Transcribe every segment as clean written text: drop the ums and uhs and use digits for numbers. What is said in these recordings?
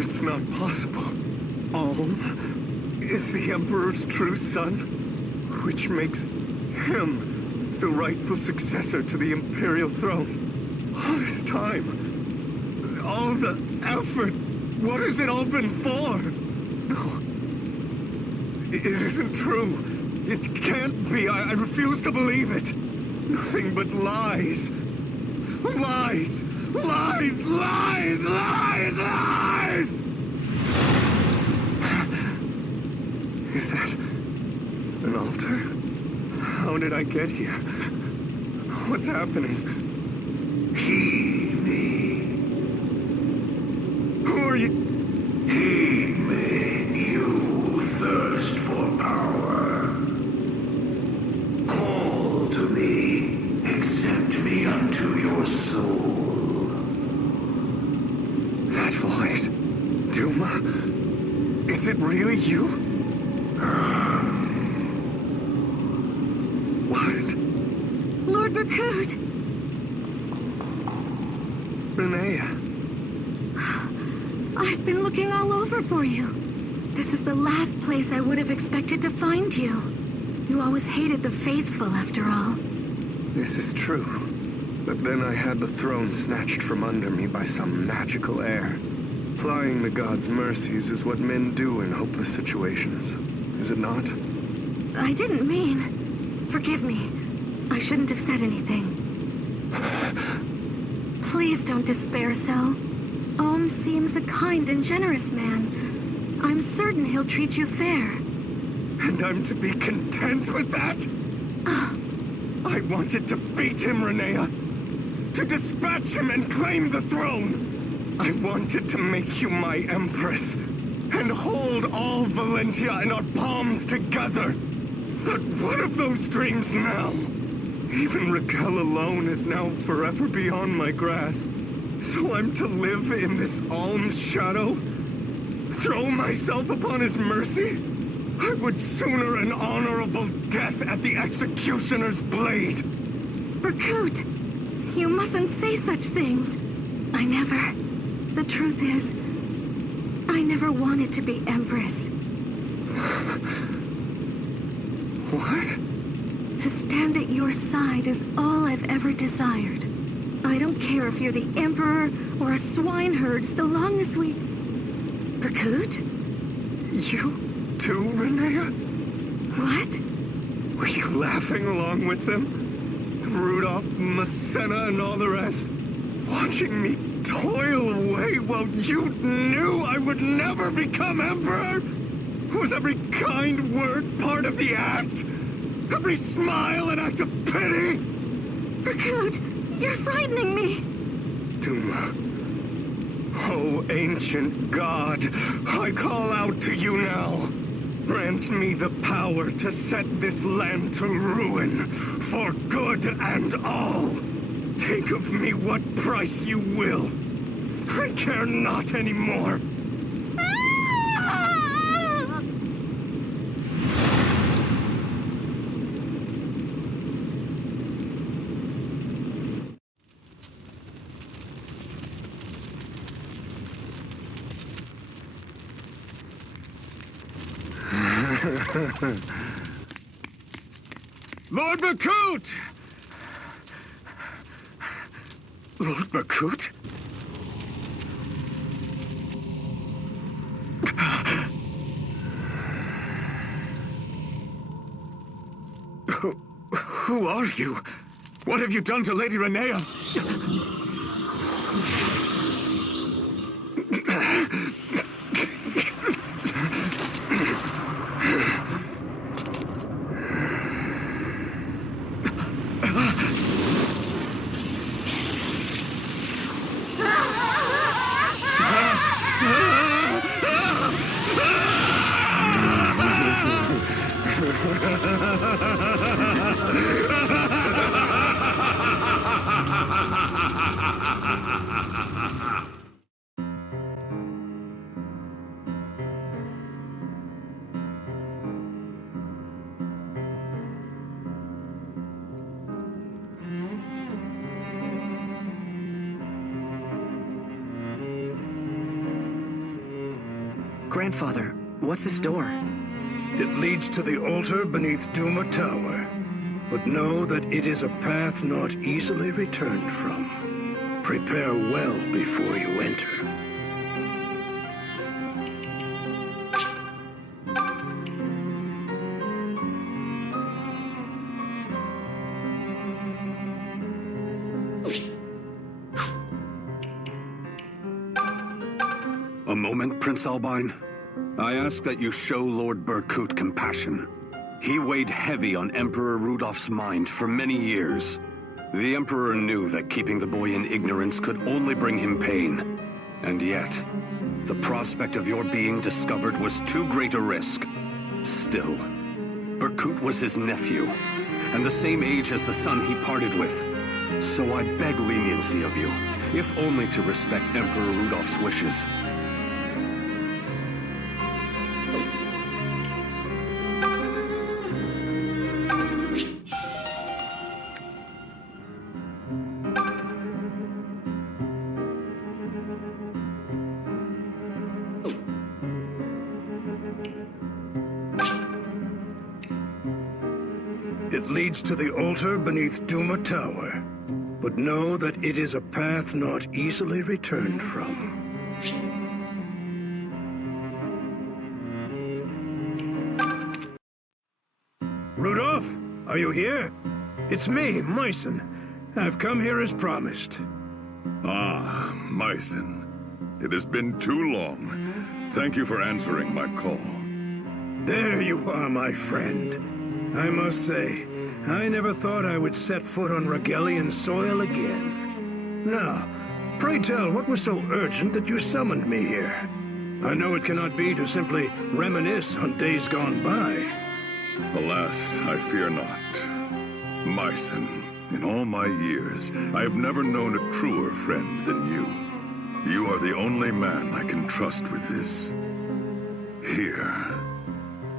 It's not possible. Alm is the Emperor's true son, which makes him the rightful successor to the Imperial throne. All this time, all the effort, what has it all been for? No, it isn't true. It can't be. I refuse to believe it. Nothing but lies. Lies! Lies! Lies! Lies! Lies! Is that an altar? How did I get here? What's happening? Heed me. Who are you? Heed me, you thirst for power. Call to me, accept me unto your soul. That voice. Duma? Is it really you? What? Lord Berkut! Renea. I've been looking all over for you. This is the last place I would have expected to find you. You always hated the faithful, after all. This is true. But then I had the throne snatched from under me by some magical heir. Plying the gods' mercies is what men do in hopeless situations. Is it not? I didn't mean... Forgive me. I shouldn't have said anything. Please don't despair so. Ohm seems a kind and generous man. I'm certain he'll treat you fair. And I'm to be content with that? I wanted to beat him, Renea. To dispatch him and claim the throne. I wanted to make you my empress. And hold all Valentia in our palms together. But what of those dreams now? Even Raquel alone is now forever beyond my grasp. So I'm to live in this Alm's shadow? Throw myself upon his mercy? I would sooner an honorable death at the executioner's blade. Berkut! You mustn't say such things. I never... The truth is, I never wanted to be Empress. What? To stand at your side is all I've ever desired. I don't care if you're the Emperor or a swineherd, so long as we... Berkut? You too, Renea? What? Were you laughing along with them? Rudolph, Massena, and all the rest? Watching me toil away while you knew I would never become Emperor? Was every kind word part of the act? Every smile an act of pity? Berkut, you're frightening me. Duma. Oh, ancient god, I call out to you now. Grant me the power to set this land to ruin, for good and all. Take of me what price you will. I care not anymore. Lord Berkut! Lord Berkut? Who are you? What have you done to Lady Renea? Grandfather, what's this door? It leads to the altar beneath Duma Tower. But know that it is a path not easily returned from. Prepare well before you enter. A moment, Prince Albine. I ask that you show Lord Berkut compassion. He weighed heavy on Emperor Rudolph's mind for many years. The Emperor knew that keeping the boy in ignorance could only bring him pain. And yet, the prospect of your being discovered was too great a risk. Still, Berkut was his nephew, and the same age as the son he parted with. So I beg leniency of you, if only to respect Emperor Rudolph's wishes. It leads to the altar beneath Duma Tower. But know that it is a path not easily returned from. Rudolph, are you here? It's me, Myson. I've come here as promised. Ah, Myson. It has been too long. Thank you for answering my call. There you are, my friend. I must say, I never thought I would set foot on Regelian soil again. Now, pray tell, what was so urgent that you summoned me here? I know it cannot be to simply reminisce on days gone by. Alas, I fear not. Myson, in all my years, I have never known a truer friend than you. You are the only man I can trust with this. Here.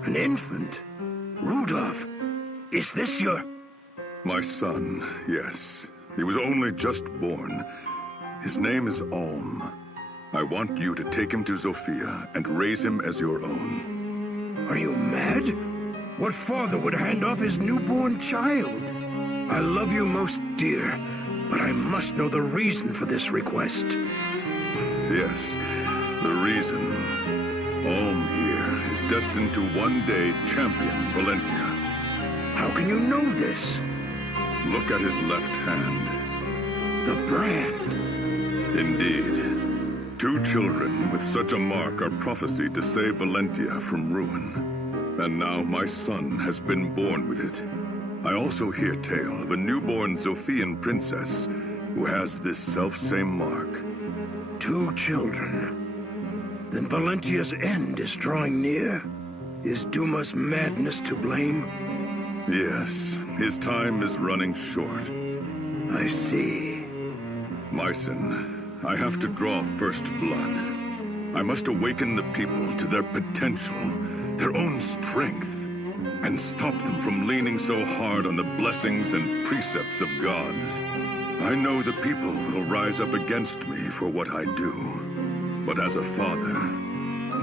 An infant? Rudolph, is this your... My son, yes. He was only just born. His name is Alm. I want you to take him to Zofia and raise him as your own. Are you mad? What father would hand off his newborn child? I love you most dear, but I must know the reason for this request. Yes, the reason. Alm here is destined to one day champion Valentia. How can you know this? Look at his left hand. The brand. Indeed. 2 children with such a mark are prophesied to save Valentia from ruin. And now my son has been born with it. I also hear tale of a newborn Zophian princess who has this self-same mark. 2 children. Then Valentia's end is drawing near. Is Duma's madness to blame? Yes, his time is running short. I see. Myson, I have to draw first blood. I must awaken the people to their potential, their own strength, and stop them from leaning so hard on the blessings and precepts of gods. I know the people will rise up against me for what I do. But as a father,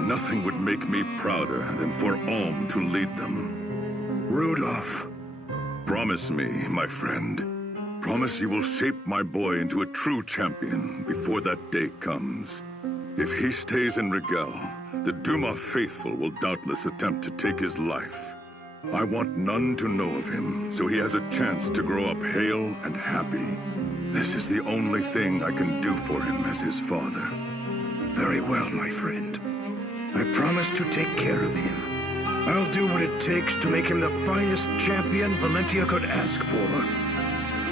nothing would make me prouder than for Alm to lead them. Rudolph. Promise me, my friend. Promise you will shape my boy into a true champion before that day comes. If he stays in Rigel, the Duma faithful will doubtless attempt to take his life. I want none to know of him, so he has a chance to grow up hale and happy. This is the only thing I can do for him as his father. Very well, my friend. I promise to take care of him. I'll do what it takes to make him the finest champion Valentia could ask for.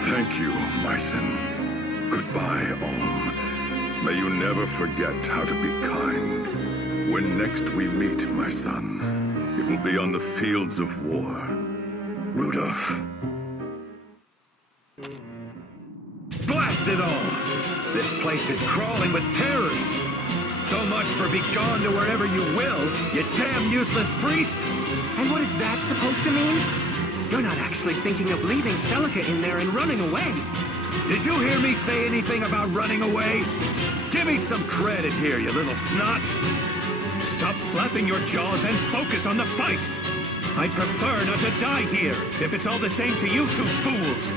Thank you, Myson. Goodbye, Alm. May you never forget how to be kind. When next we meet, my son, it will be on the fields of war. Rudolph. Blast it all! This place is crawling with terrors! So much for be gone to wherever you will, you damn useless priest! And what is that supposed to mean? You're not actually thinking of leaving Celica in there and running away. Did you hear me say anything about running away? Give me some credit here, you little snot! Stop flapping your jaws and focus on the fight! I'd prefer not to die here, if it's all the same to you two fools!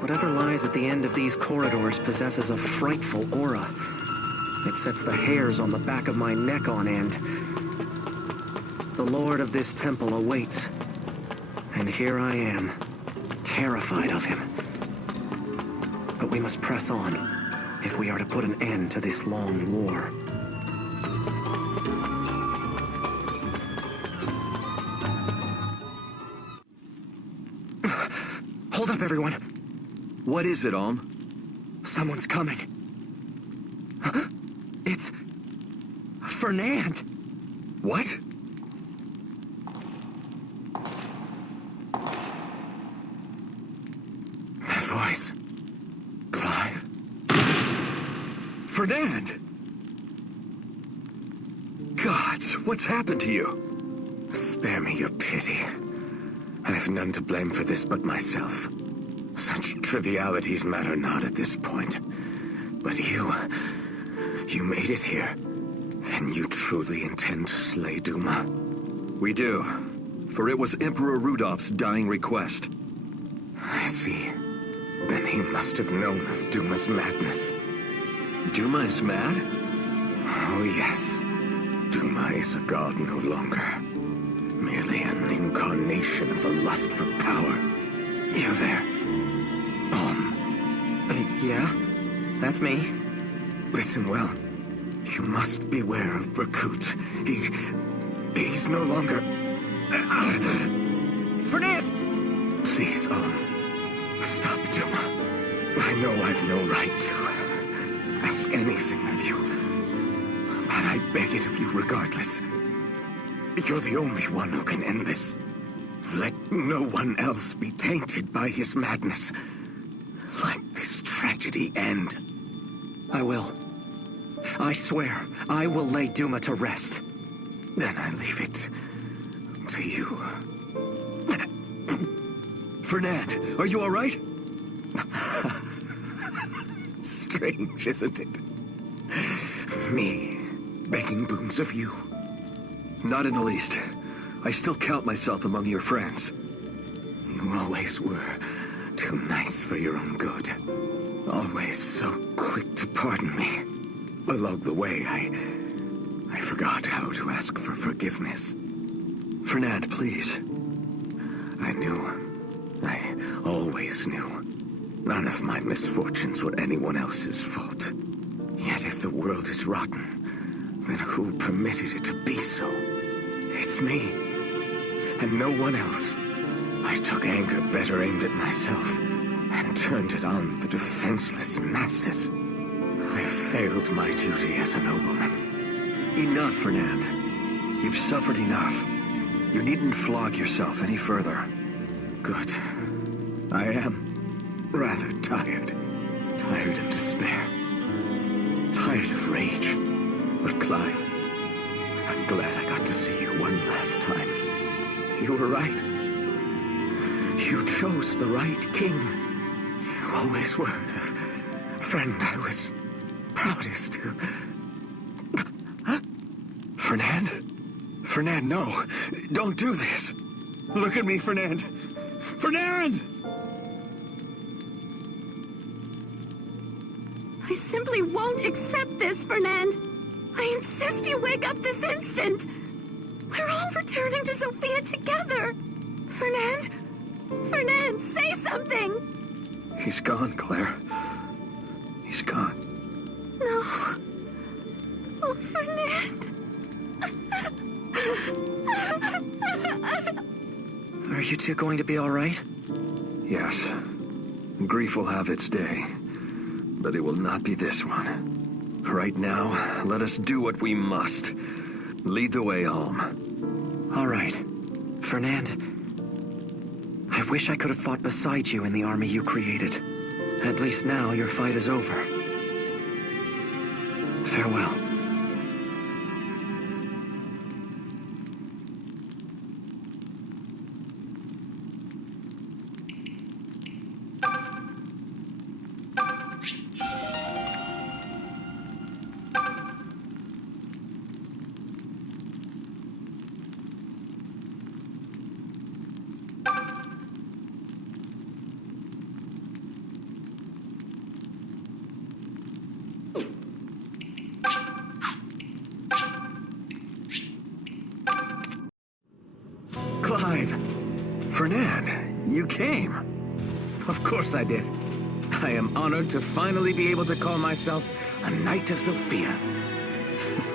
Whatever lies at the end of these corridors possesses a frightful aura. It sets the hairs on the back of my neck on end. The lord of this temple awaits. And here I am, terrified of him. But we must press on, if we are to put an end to this long war. Hold up, everyone. What is it, Alm? Someone's coming. It's... Fernand! What? That voice. Clive. Fernand! Gods, what's happened to you? Spare me your pity. I've none to blame for this but myself. Such trivialities matter not at this point. But you made it here. Then you truly intend to slay Duma? We do. For it was Emperor Rudolph's dying request. I see. Then he must have known of Duma's madness. Duma is mad? Oh yes. Duma is a god no longer. Merely an incarnation of the lust for power. You there. Yeah? That's me. Listen well. You must beware of Berkut. He's no longer... Fernand! Please, stop, Duma. I know I've no right to ask anything of you, but I beg it of you regardless. You're the only one who can end this. Let no one else be tainted by his madness. Let this tragedy end. I will. I swear, I will lay Duma to rest. Then I leave it to you. Fernand, are you all right? Strange, isn't it? Me, begging boons of you. Not in the least. I still count myself among your friends. You always were too nice for your own good. Always so quick to pardon me. Along the way, I forgot how to ask for forgiveness. Fernand, please. I knew. I always knew. None of my misfortunes were anyone else's fault. Yet if the world is rotten, then who permitted it to be so? It's me. And no one else. I took anger better aimed at myself and turned it on the defenseless masses. I failed my duty as a nobleman. Enough, Fernand. You've suffered enough. You needn't flog yourself any further. Good. I am rather tired. Tired of despair. Tired of rage. But Clive, I'm glad I got to see you one last time. You were right. You chose the right king. You always were the friend I was proudest to. Fernand? Fernand, no. Don't do this. Look at me, Fernand. Fernand! I simply won't accept this, Fernand. I insist you wake up this instant. We're all returning to Sophia together. Fernand? Fernand, say something! He's gone, Claire. He's gone. No. Oh, Fernand. Are you two going to be all right? Yes. Grief will have its day, but it will not be this one. Right now, let us do what we must. Lead the way home. All right. Fernand, I wish I could have fought beside you in the army you created. At least now your fight is over. Farewell. Clive! Fernand, you came. Of course I did. I am honored to finally be able to call myself a Knight of Sophia.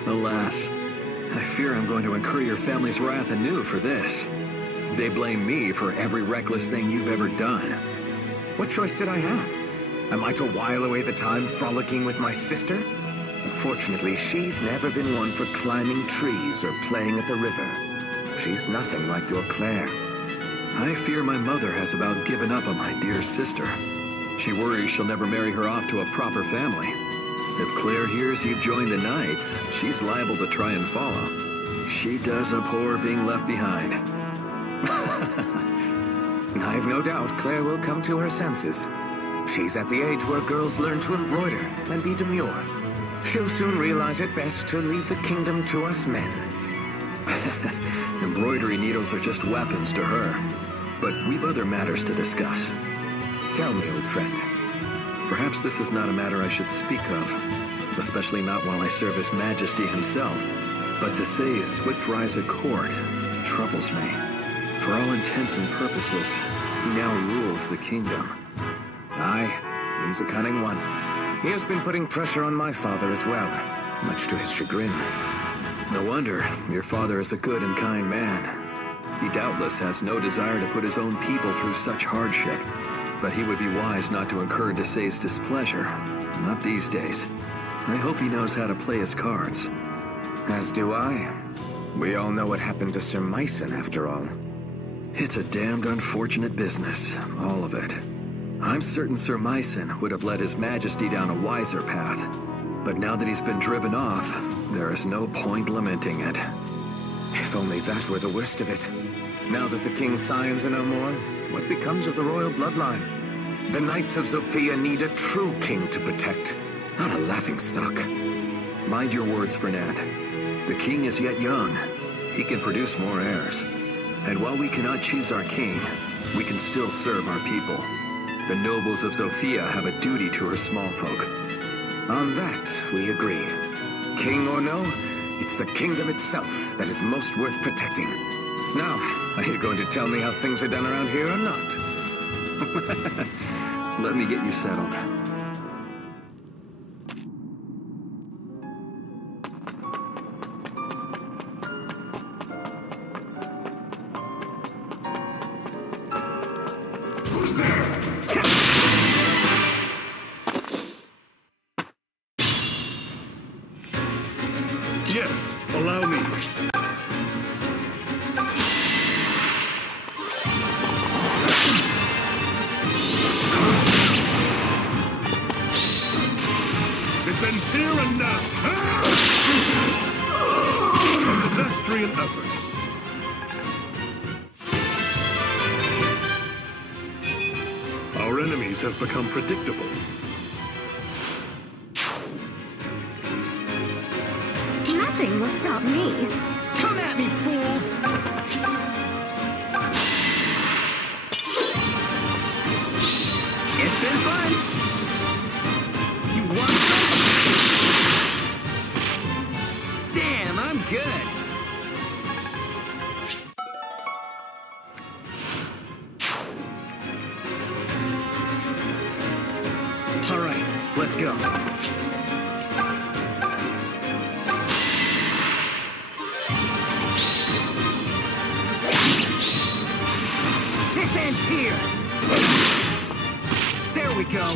Alas, I fear I'm going to incur your family's wrath anew for this. They blame me for every reckless thing you've ever done. What choice did I have? Am I to while away the time frolicking with my sister? Unfortunately, she's never been one for climbing trees or playing at the river. She's nothing like your Claire. I fear my mother has about given up on my dear sister. She worries she'll never marry her off to a proper family. If Claire hears you've joined the Knights, she's liable to try and follow. She does abhor being left behind. I've no doubt Claire will come to her senses. She's at the age where girls learn to embroider and be demure. She'll soon realize it best to leave the kingdom to us men. Embroidery needles are just weapons to her. But we've other matters to discuss. Tell me, old friend. Perhaps this is not a matter I should speak of, especially not while I serve His Majesty himself. But to say his swift rise at court troubles me. For all intents and purposes, he now rules the kingdom. Aye, he's a cunning one. He has been putting pressure on my father as well, much to his chagrin. No wonder. Your father is a good and kind man. He doubtless has no desire to put his own people through such hardship. But he would be wise not to incur Desai's displeasure. Not these days. I hope he knows how to play his cards. As do I. We all know what happened to Sir Myson, after all. It's a damned unfortunate business, all of it. I'm certain Sir Myson would have led His Majesty down a wiser path. But now that he's been driven off, there is no point lamenting it. If only that were the worst of it. Now that the king's scions are no more, what becomes of the royal bloodline? The Knights of Sophia need a true king to protect, not a laughingstock. Mind your words, Fernand. The king is yet young. He can produce more heirs. And while we cannot choose our king, we can still serve our people. The nobles of Sophia have a duty to her small folk. On that, we agree. King or no, it's the kingdom itself that is most worth protecting. Now, are you going to tell me how things are done around here or not? Let me get you settled. Who's there? Yes, allow me. This ends here and now. A pedestrian effort. Our enemies have become predictable. Nothing will stop me. Come at me, fools! It's been fun! You want some? Damn, I'm good! Let's go. This ends here. There we go.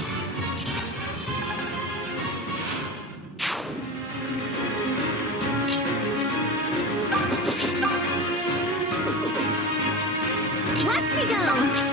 Watch me go!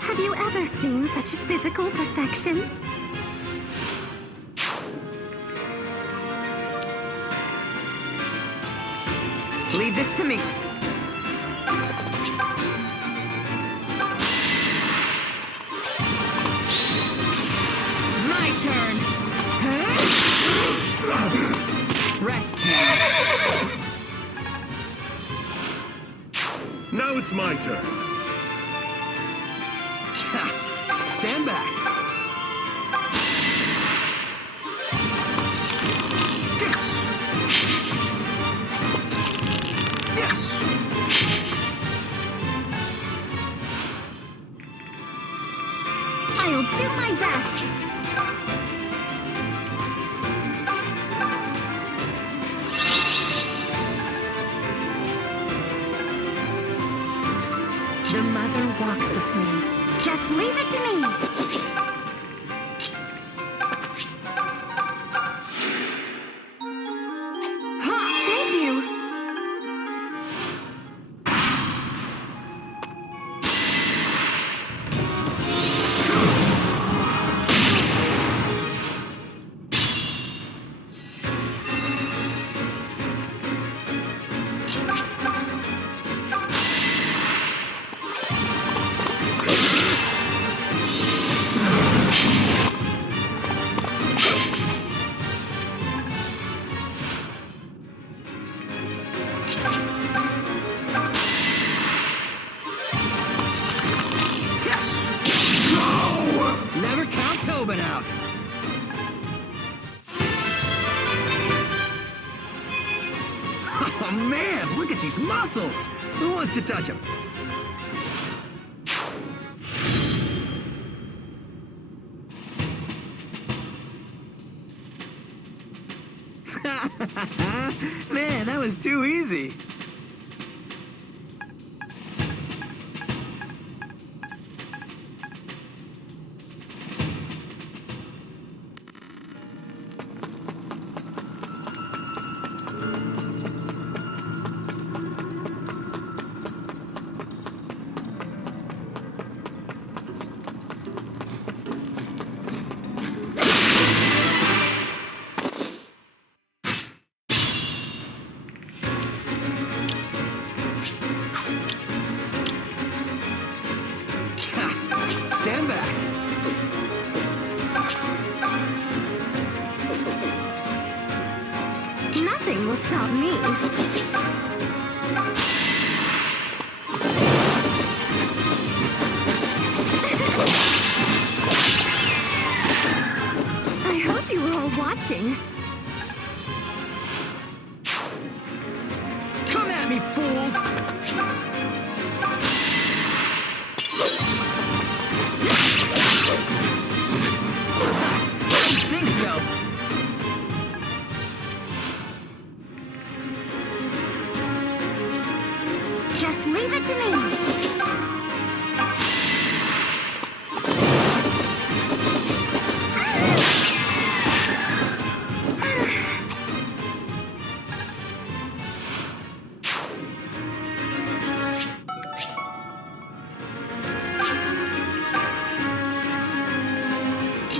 Have you ever seen such physical perfection? Leave this to me. My turn. Rest now. Now it's my turn. Stand back. I'll do my best! The mother walks with me. Just leave it to me! Thank you! Never count Tobin out. Oh man, look at these muscles. Who wants to touch them? Man, that was too easy. Stand back. Nothing will stop me. I hope you were all watching. Come at me, fools! I don't think so. Just leave it to me.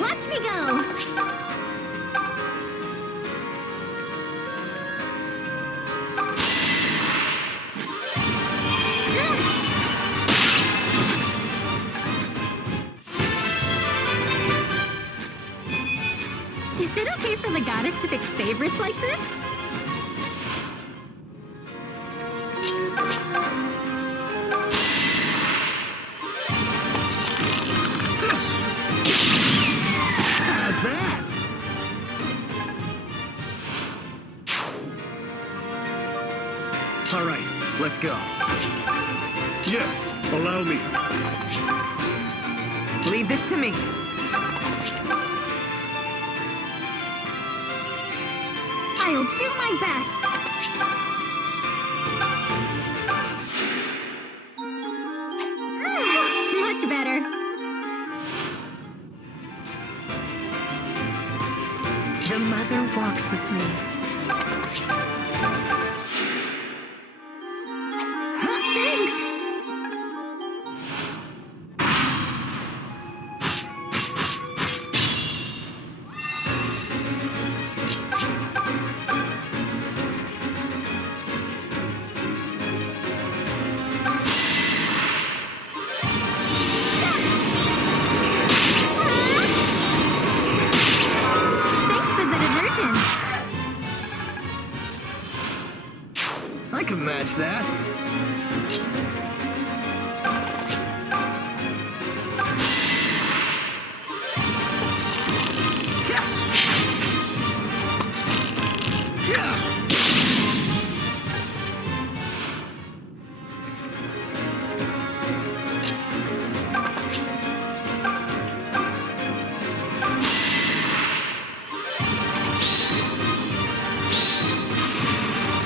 Watch me go! for the goddess to pick favorites like this? How's that? All right, let's go. Yes, allow me. Leave this to me. I'll do my best. Much better. The mother walks with me. Thanks! Thanks for the diversion. I can match that.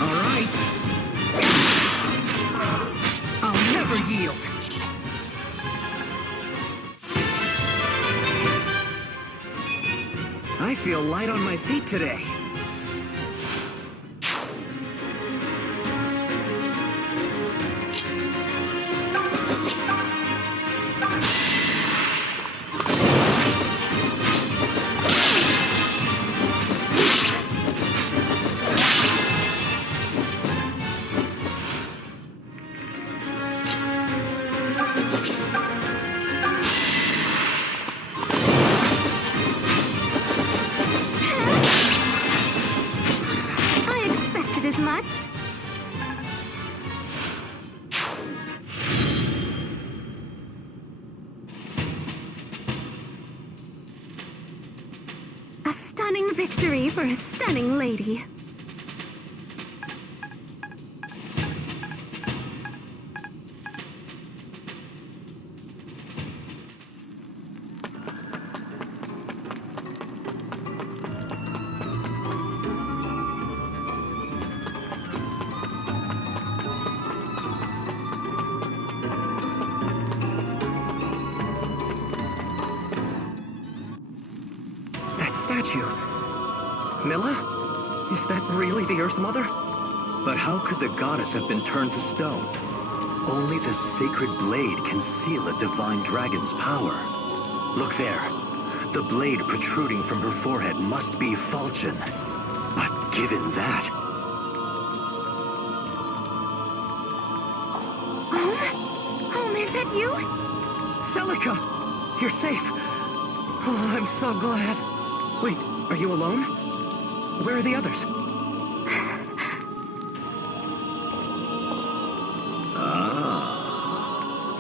All right. I'll never yield. I feel light on my feet today. I expected as much. A stunning victory for a stunning lady. That statue. Milla? Is that really the Earth Mother? But how could the goddess have been turned to stone? Only the sacred blade can seal a divine dragon's power. Look there. The blade protruding from her forehead must be falchion. But given that... Home, is that you? Celica! You're safe! Oh, I'm so glad. Wait, are you alone? Where are the others?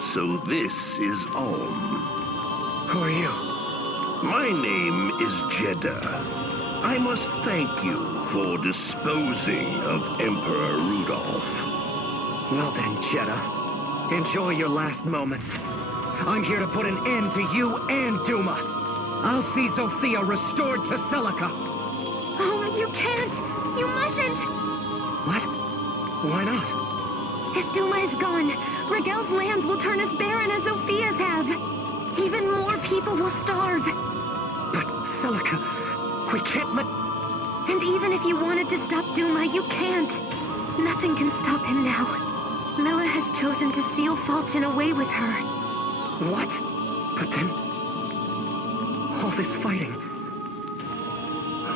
So this is Ulm. Who are you? My name is Jeddah. I must thank you for disposing of Emperor Rudolph. Well then, Jeddah. Enjoy your last moments. I'm here to put an end to you and Duma. I'll see Zofia restored to Celica. You can't. You mustn't. What? Why not? If Duma is gone, Ragel's lands will turn as barren as Zophia's have. Even more people will starve. But Celica, we can't let... And even if you wanted to stop Duma, you can't. Nothing can stop him now. Milla has chosen to seal Falchion away with her. What? But then... all this fighting...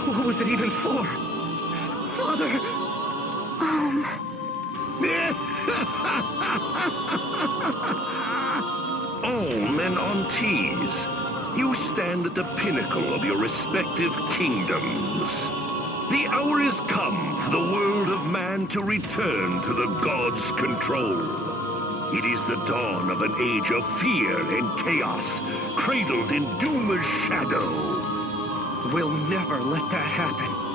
what was it even for? Father! Ulm and Ontees. You stand at the pinnacle of your respective kingdoms. The hour is come for the world of man to return to the gods' control. It is the dawn of an age of fear and chaos, cradled in Duma's shadow. We'll never let that happen.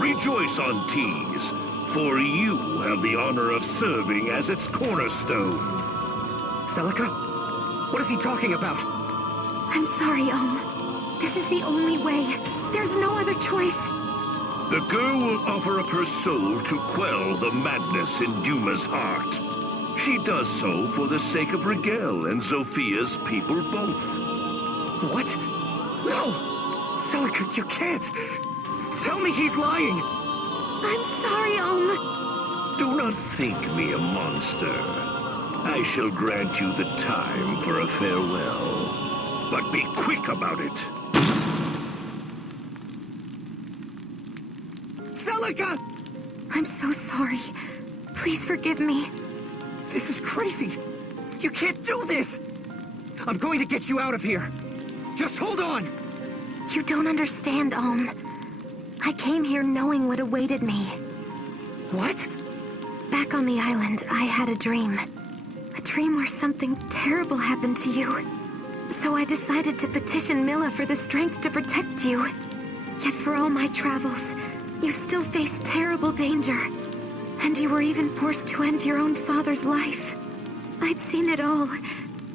Rejoice, Antilles, for you have the honor of serving as its cornerstone. Celica? What is he talking about? I'm sorry, This is the only way. There's no other choice. The girl will offer up her soul to quell the madness in Duma's heart. She does so for the sake of Rigel and Zophia's people both. What? No! Celica, you can't! Tell me he's lying! I'm sorry, Do not think me a monster. I shall grant you the time for a farewell. But be quick about it. Celica! I'm so sorry. Please forgive me. This is crazy. You can't do this! I'm going to get you out of here. Just hold on! You don't understand, I came here knowing what awaited me. What? Back on the island, I had a dream. A dream where something terrible happened to you. So I decided to petition Milla for the strength to protect you. Yet for all my travels, you've still faced terrible danger. And you were even forced to end your own father's life. I'd seen it all.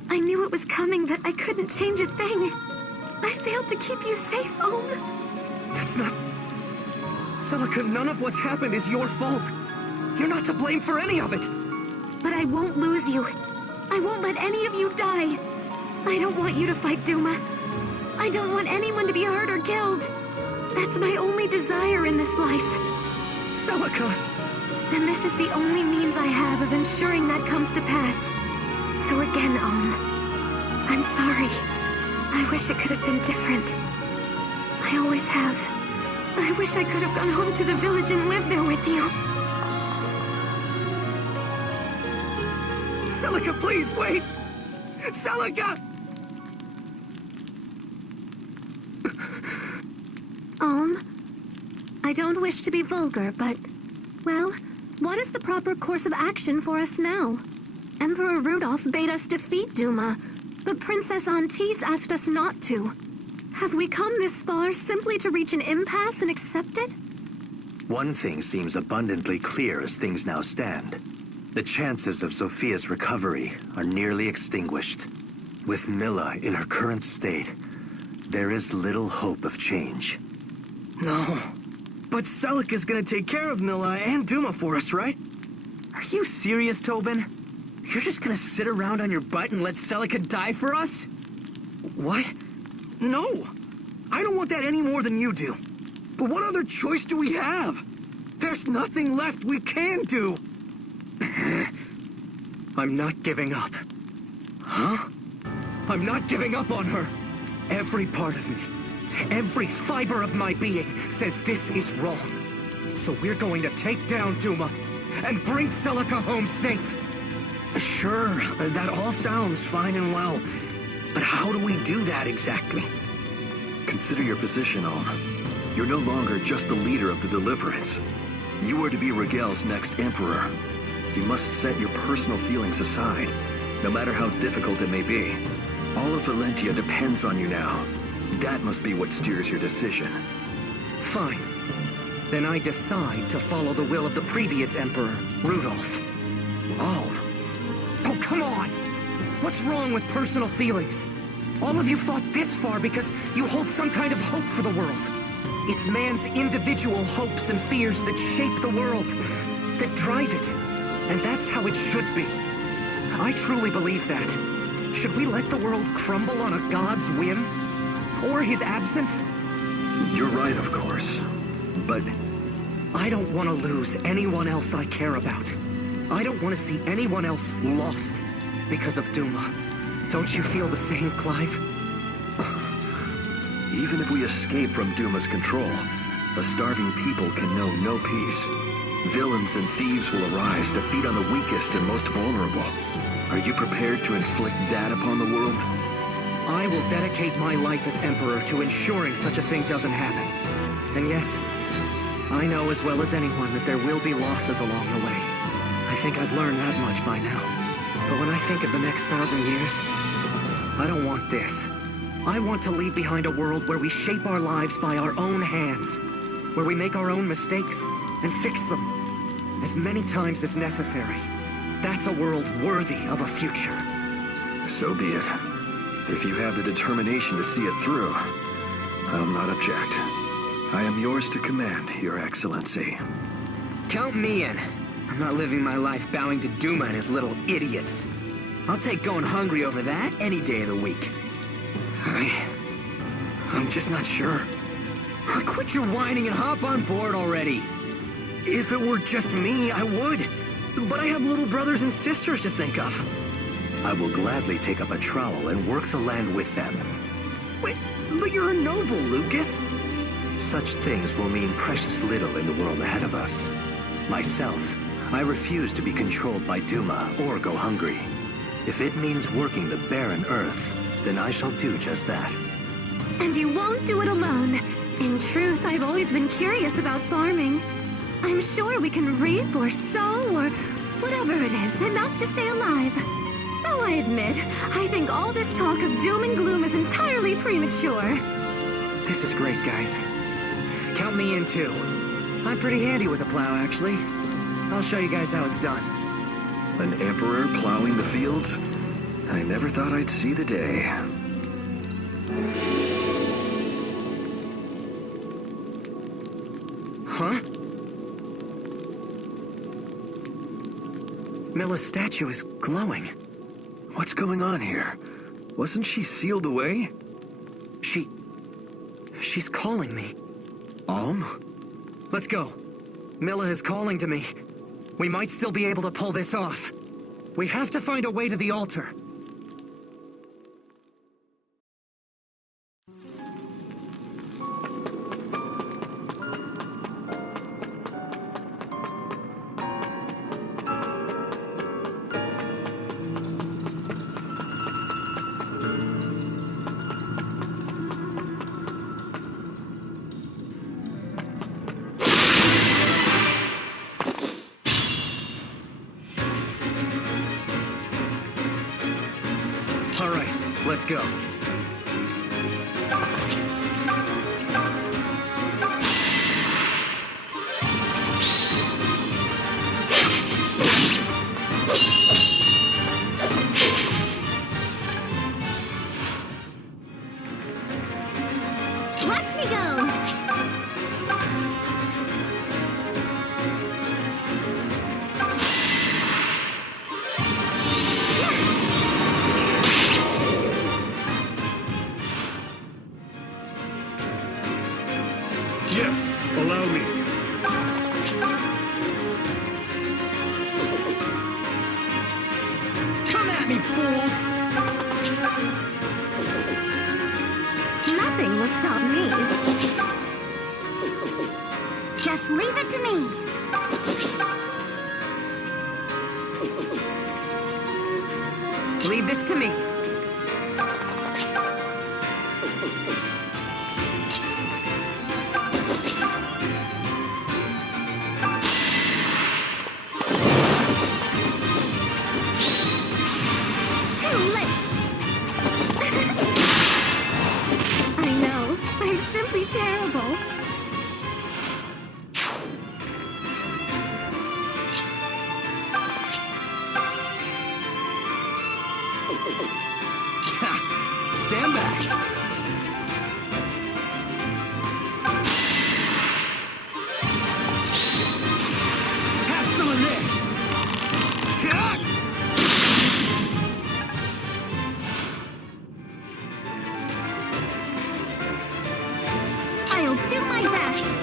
I knew it was coming, but I couldn't change a thing. I failed to keep you safe, That's not... Celica, none of what's happened is your fault. You're not to blame for any of it. But I won't lose you. I won't let any of you die. I don't want you to fight Duma. I don't want anyone to be hurt or killed. That's my only desire in this life. Celica! And this is the only means I have of ensuring that comes to pass. So again, I'm sorry. I wish it could have been different. I always have. I wish I could have gone home to the village and lived there with you. Celica, please, wait! Celica! I don't wish to be vulgar, but... Well, what is the proper course of action for us now? Emperor Rudolph bade us defeat Duma, but Princess Antis asked us not to. Have we come this far simply to reach an impasse and accept it? One thing seems abundantly clear as things now stand. The chances of Zophia's recovery are nearly extinguished. With Milla in her current state, there is little hope of change. No. But Celica's gonna take care of Milla and Duma for us, right? Are you serious, Tobin? You're just gonna sit around on your butt and let Celica die for us? What? No! I don't want that any more than you do. But what other choice do we have? There's nothing left we can do! I'm not giving up. Huh? I'm not giving up on her! Every part of me, every fiber of my being says this is wrong. So we're going to take down Duma and bring Celica home safe. Sure, that all sounds fine and well. But how do we do that exactly? Consider your position, You're no longer just the leader of the Deliverance. You are to be Rigel's next emperor. You must set your personal feelings aside, no matter how difficult it may be. All of Valentia depends on you now. That must be what steers your decision. Fine. Then I decide to follow the will of the previous emperor, Rudolph. Oh, come on! What's wrong with personal feelings? All of you fought this far because you hold some kind of hope for the world. It's man's individual hopes and fears that shape the world, that drive it. And that's how it should be. I truly believe that. Should we let the world crumble on a god's whim? Or his absence? You're right, of course. But... I don't want to lose anyone else I care about. I don't want to see anyone else lost because of Duma. Don't you feel the same, Clive? Even if we escape from Duma's control, a starving people can know no peace. Villains and thieves will arise to feed on the weakest and most vulnerable. Are you prepared to inflict that upon the world? I will dedicate my life as Emperor to ensuring such a thing doesn't happen. And yes, I know as well as anyone that there will be losses along the way. I think I've learned that much by now. But when I think of the next 1,000 years, I don't want this. I want to leave behind a world where we shape our lives by our own hands, where we make our own mistakes and fix them as many times as necessary. That's a world worthy of a future. So be it. If you have the determination to see it through, I'll not object. I am yours to command, Your Excellency. Count me in. I'm not living my life bowing to Duma and his little idiots. I'll take going hungry over that any day of the week. I'm just not sure. Quit your whining and hop on board already. If it were just me, I would. But I have little brothers and sisters to think of. I will gladly take up a trowel and work the land with them. Wait, but you're a noble, Lucas. Such things will mean precious little in the world ahead of us. Myself, I refuse to be controlled by Duma or go hungry. If it means working the barren earth, then I shall do just that. And you won't do it alone. In truth, I've always been curious about farming. I'm sure we can reap or sow or whatever it is, enough to stay alive. Though I admit, I think all this talk of doom and gloom is entirely premature. This is great, guys. Count me in too. I'm pretty handy with a plow, actually. I'll show you guys how it's done. An emperor plowing the fields? I never thought I'd see the day. Huh? Milla's statue is glowing. What's going on here? Wasn't she sealed away? She's calling me. Let's go. Milla is calling to me. We might still be able to pull this off. We have to find a way to the altar. All right, let's go. Watch me go! Yes, allow me. Come at me, fools! Nothing will stop me. Just leave it to me. Leave this to me. Too late. I know. I'm simply terrible. Stand back. Have some of this. I'll do my best.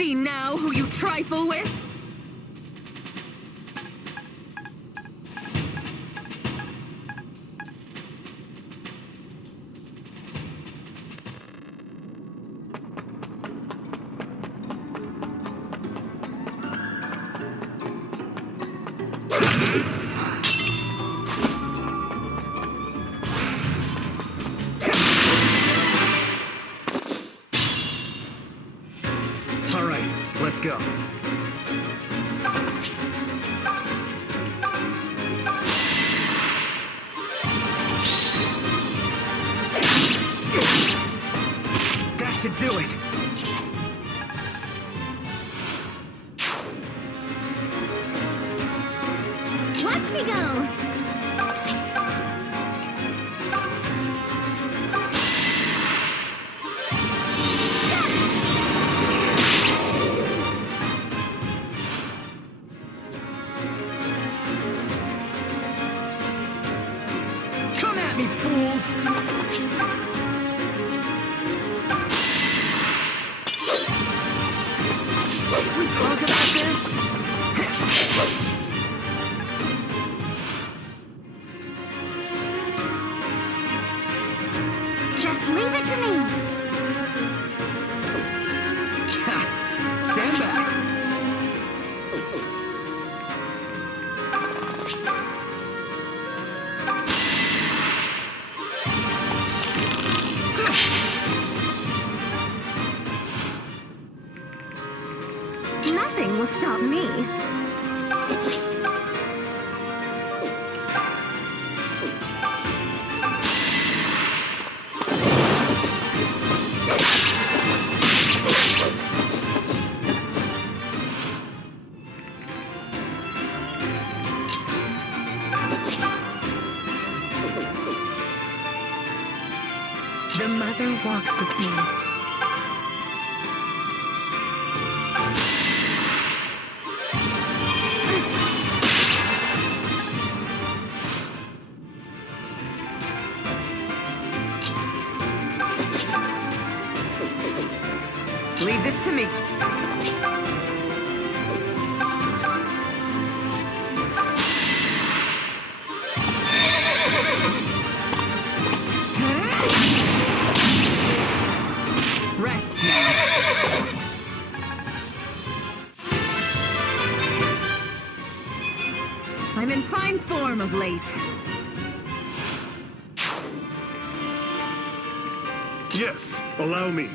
See now who you trifle with? All right, let's go. That should do it. Watch me go! Come at me, fools! Can we talk about this? Just leave it to me! Stand back. Nothing will stop me. The Mother walks with me. Leave this to me. Rest now. I'm in fine form of late. Yes, allow me.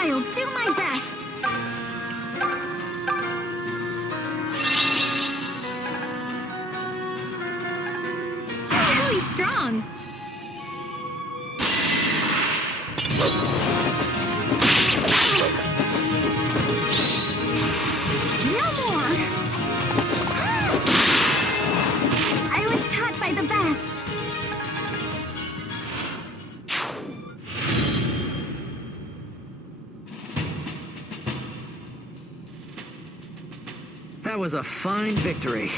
I'll do my best. You're really strong. No more. I was taught by the best. That was a fine victory.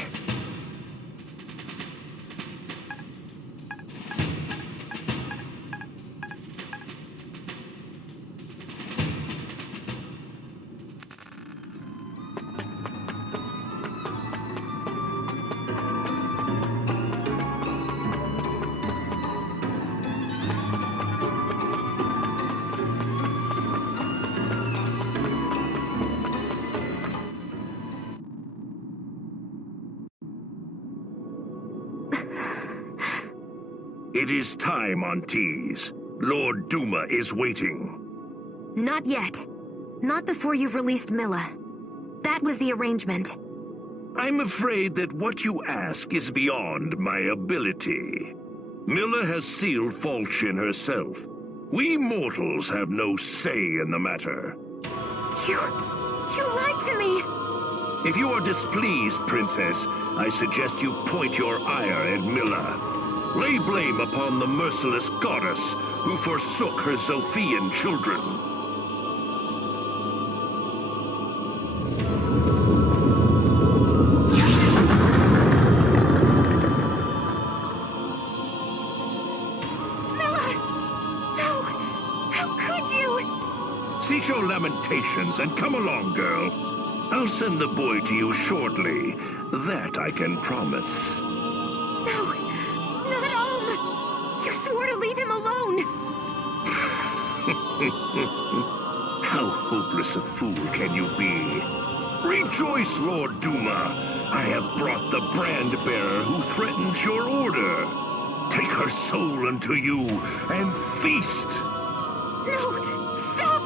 It is time, Aunties. Lord Duma is waiting. Not yet. Not before you've released Milla. That was the arrangement. I'm afraid that what you ask is beyond my ability. Milla has sealed Falchion herself. We mortals have no say in the matter. You lied to me! If you are displeased, Princess, I suggest you point your ire at Milla. Lay blame upon the merciless goddess who forsook her Zophian children. Milla! No! How could you? Cease your lamentations and come along, girl. I'll send the boy to you shortly. That I can promise. No! Not Om! You swore to leave him alone! How hopeless a fool can you be? Rejoice, Lord Duma! I have brought the brand-bearer who threatens your order. Take her soul unto you and feast! No! Stop!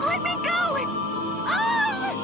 Let me go! Om!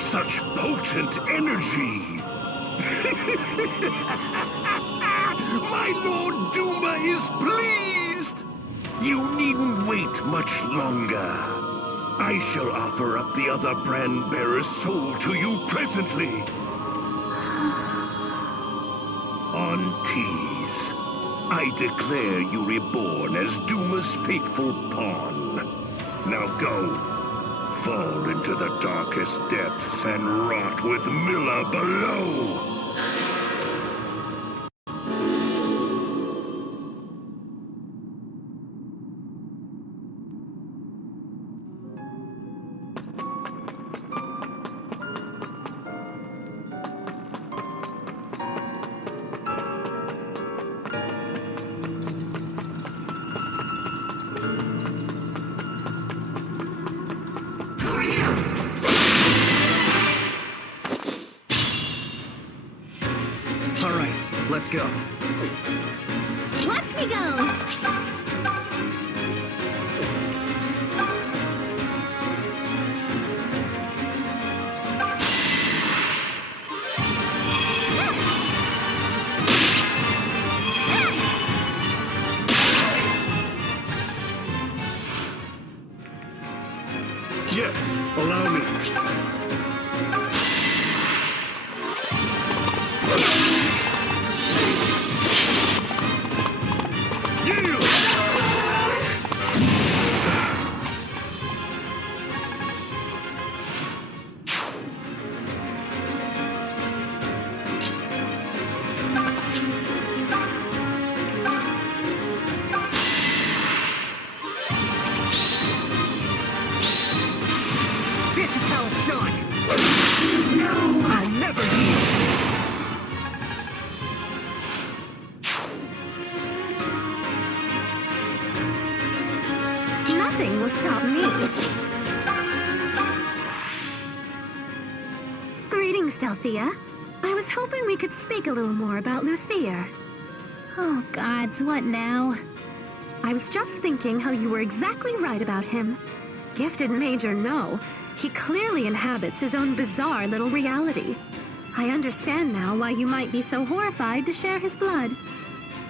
Such potent energy! My Lord Duma is pleased! You needn't wait much longer. I shall offer up the other brand-bearer's soul to you presently. On Tease, I declare you reborn as Duma's faithful pawn. Now go. Fall into the darkest depths and rot with Milla below! All right, let's go. Watch me go! Yes, allow me. This is how it's done! No! I'll never yield! Nothing will stop me. Greetings, Delthea. I was hoping we could speak a little more about Luthier. Oh, gods, what now? I was just thinking how you were exactly right about him. Gifted mage or no, he clearly inhabits his own bizarre little reality. I understand now why you might be so horrified to share his blood.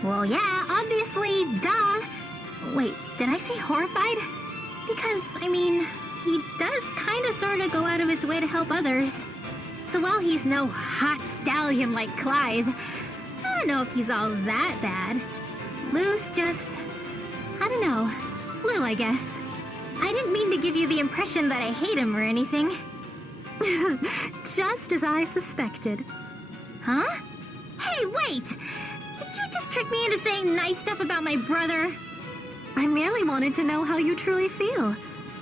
Well, yeah, obviously, duh. Wait, did I say horrified? Because, I mean, he does kinda sorta go out of his way to help others. So while he's no hot stallion like Clive, I don't know if he's all that bad. Lou's just... I don't know. Lou, I guess. I didn't mean to give you the impression that I hate him or anything. Just as I suspected. Huh? Hey, wait! Did you just trick me into saying nice stuff about my brother? I merely wanted to know how you truly feel.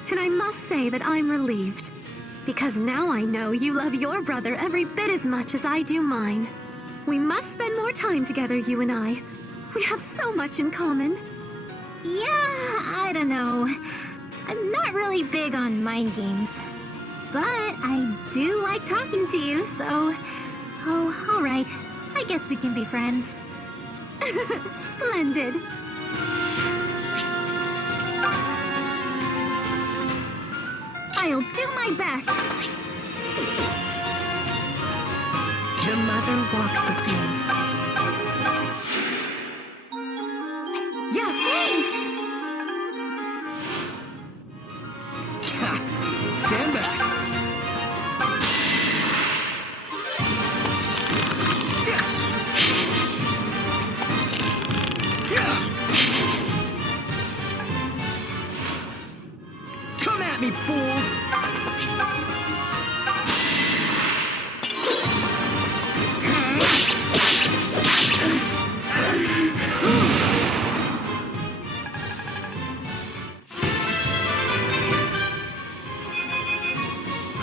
And I must say that I'm relieved. Because now I know you love your brother every bit as much as I do mine. We must spend more time together, you and I. We have so much in common. Yeah, I don't know. I'm not really big on mind games. But I do like talking to you, so... Oh, alright. I guess we can be friends. Splendid. I'll do my best. The mother walks with me. Yeah, thanks! Stand back. Come at me, fools!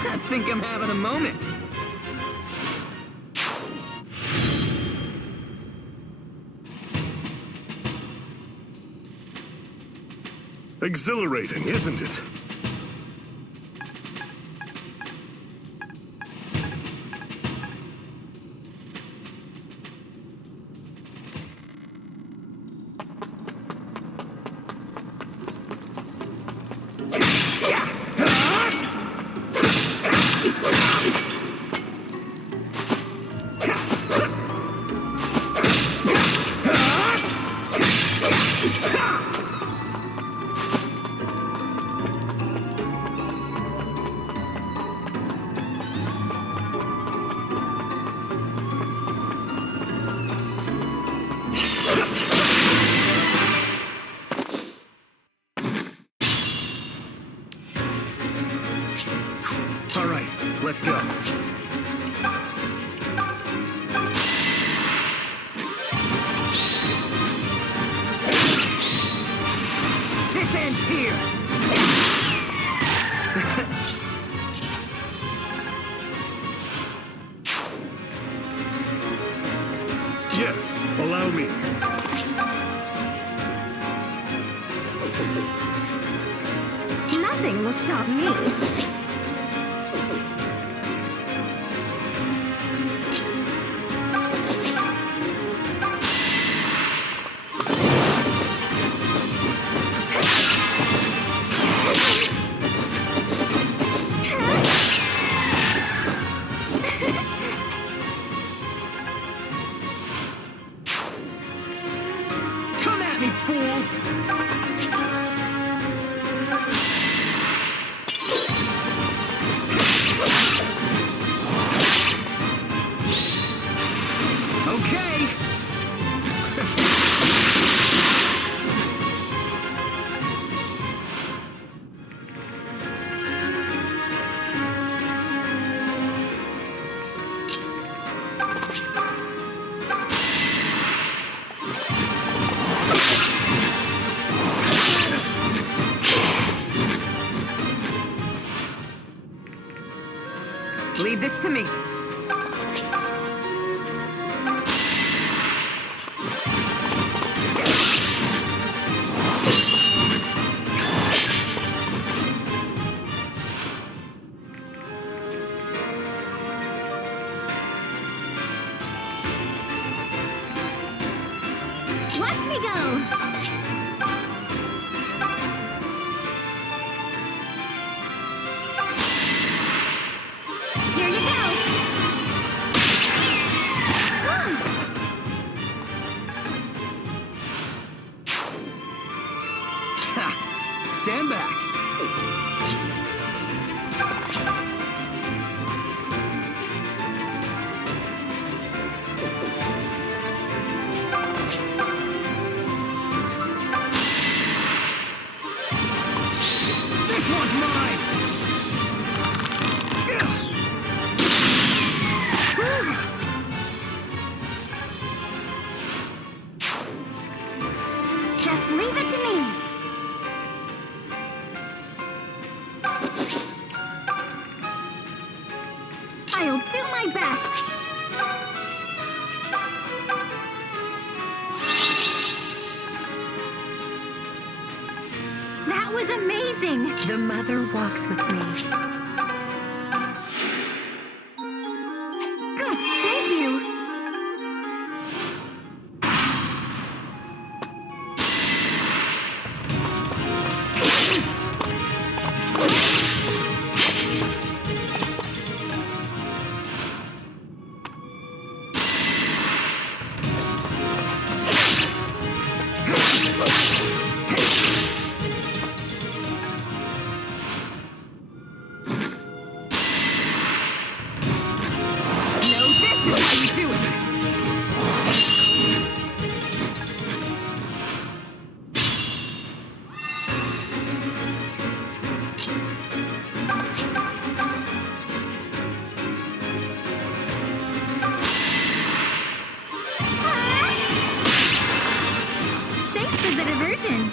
I think I'm having a moment. Exhilarating, isn't it? All right, let's go. This ends here! Yes, allow me. Nothing will stop me. Come at me, fools! Okay! Leave this to me. Watch me go! Here you go! Stand back. This one's mine! Just leave it to me! I'll do my best. was amazing! The mother walks with me. Good, thank you! Thanks for the diversion.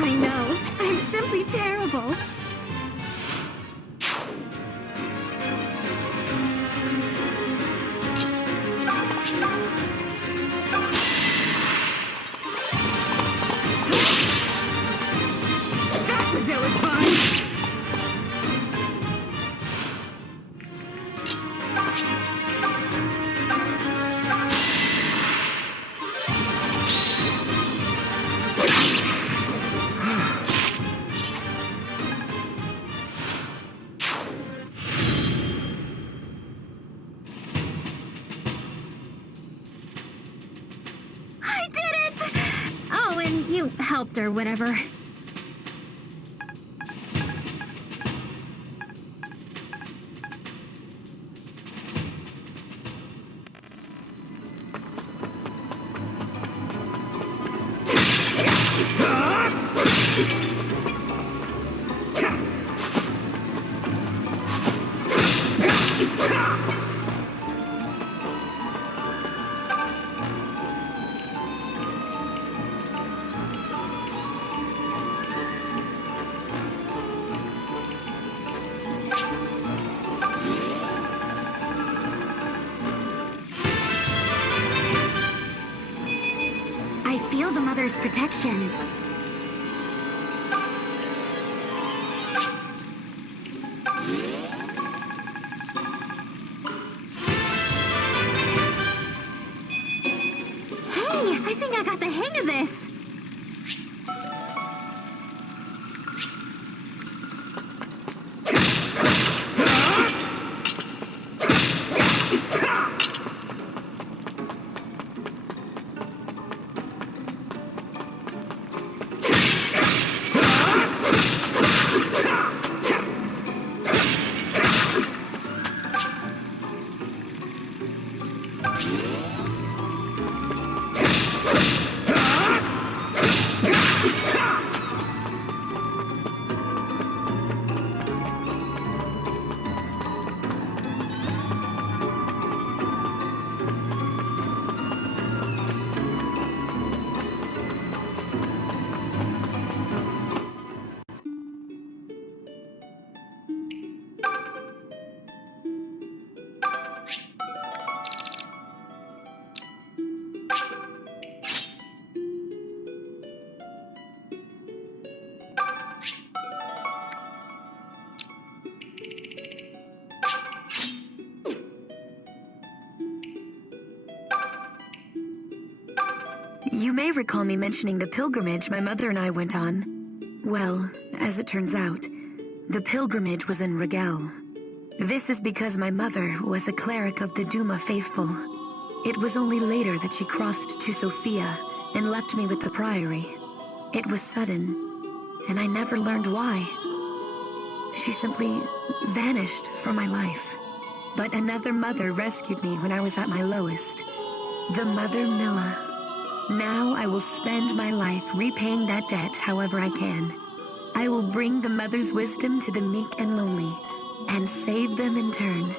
I know. I'm simply terrible. That was ill-advised! I did it! Oh, and you helped or whatever. I feel the mother's protection. Hey, I think I got the hang of this. You may recall me mentioning the pilgrimage my mother and I went on. Well, as it turns out, the pilgrimage was in Rigel. This is because my mother was a cleric of the Duma faithful. It was only later that she crossed to Sophia and left me with the priory. It was sudden, and I never learned why. She simply vanished from my life. But another mother rescued me when I was at my lowest. The Mother Milla. Now I will spend my life repaying that debt however I can. I will bring the mother's wisdom to the meek and lonely, and save them in turn.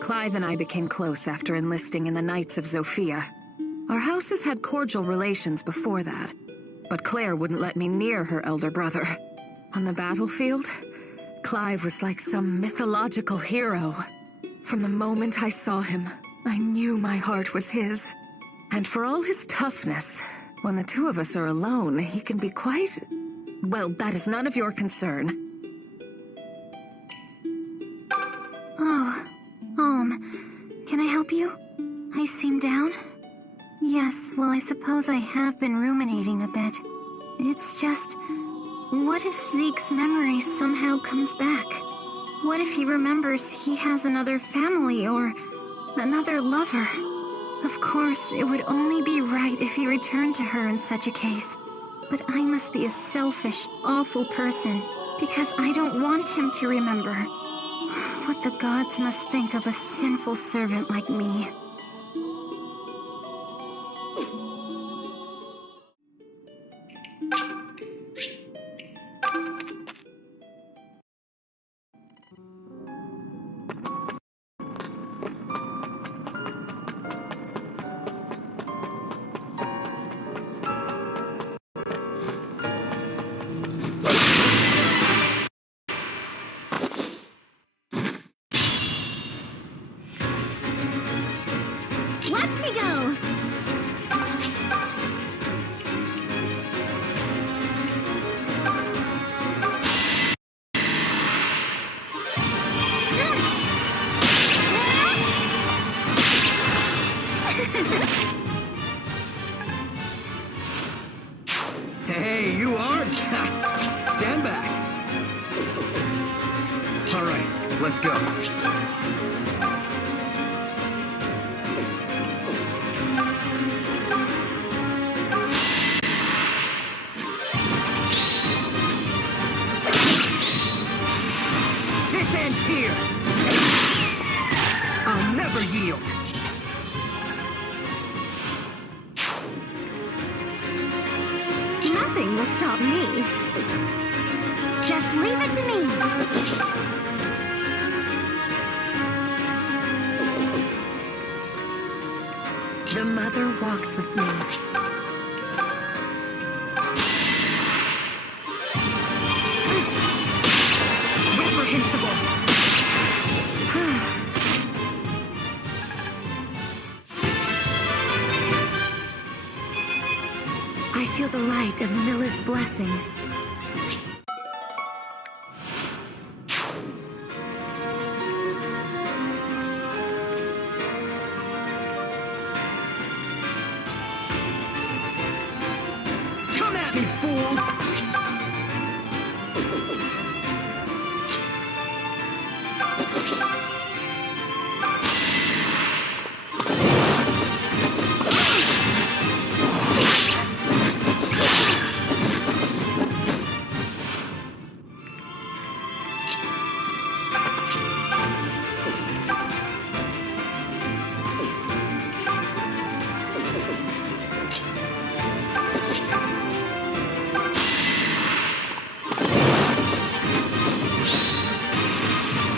Clive and I became close after enlisting in the Knights of Zofia. Our houses had cordial relations before that, but Claire wouldn't let me near her elder brother. On the battlefield, Clive was like some mythological hero. From the moment I saw him, I knew my heart was his. And for all his toughness, when the two of us are alone, he can be quite... Well, that is none of your concern. Oh, can I help you? I seem down? Yes, well, I suppose I have been ruminating a bit. It's just... what if Zeke's memory somehow comes back? What if he remembers he has another family or another lover? Of course, it would only be right if he returned to her in such a case. But I must be a selfish, awful person, because I don't want him to remember. What the gods must think of a sinful servant like me. Watch me go! Hey, you are? Stand back. All right, let's go. This ends here. I'll never yield. Nothing will stop me. Just leave it to me. The mother walks with me. Reprehensible! I feel the light of Milla's blessing. Come at me, fools!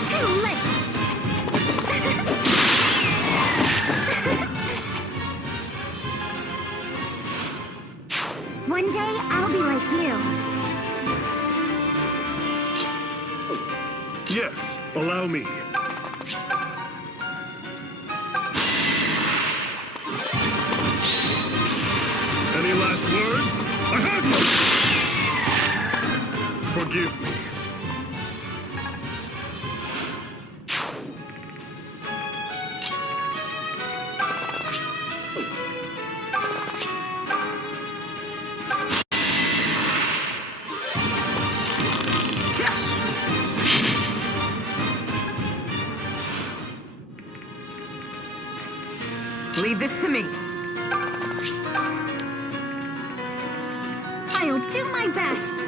Too late! One day, I'll be like you. Yes, allow me. Any last words? I have you! Forgive me. Leave this to me. I'll do my best.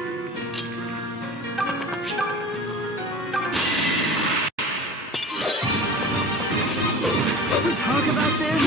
Can we talk about this?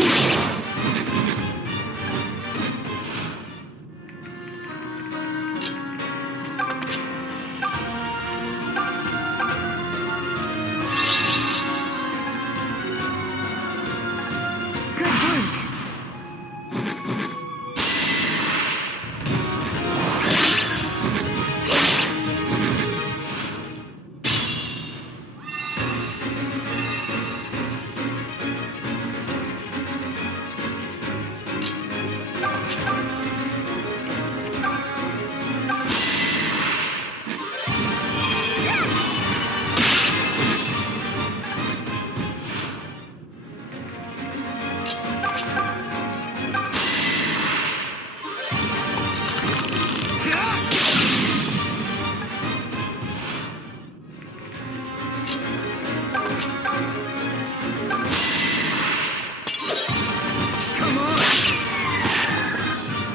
Come on!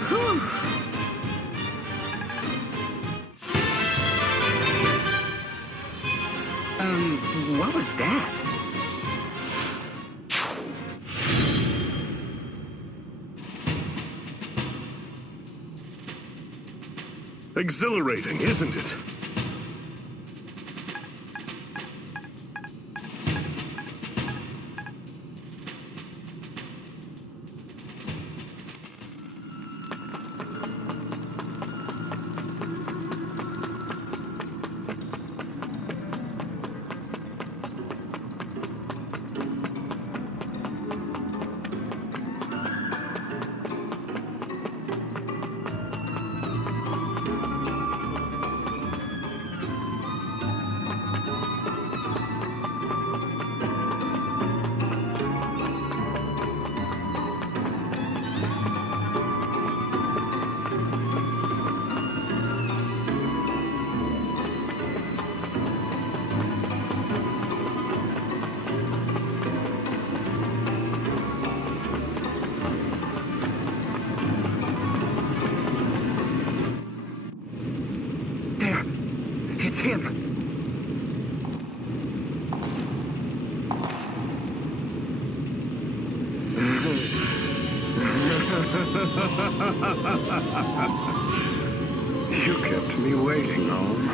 Whew. What was that? Exhilarating, isn't it? It's him! You kept me waiting, Om.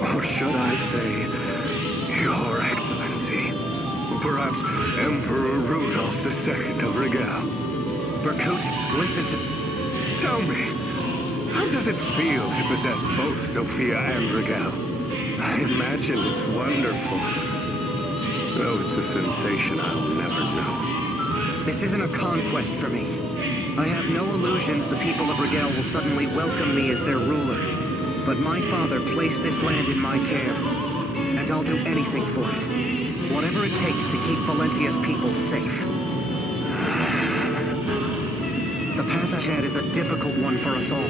Or should I say, Your Excellency. Perhaps Emperor Rudolph II of Rigel. Berkut, listen to... Tell me, how does it feel to possess both Sophia and Rigel? I imagine it's wonderful. Though it's a sensation I'll never know. This isn't a conquest for me. I have no illusions the people of Rigel will suddenly welcome me as their ruler. But my father placed this land in my care, and I'll do anything for it. Whatever it takes to keep Valentia's people safe. The path ahead is a difficult one for us all.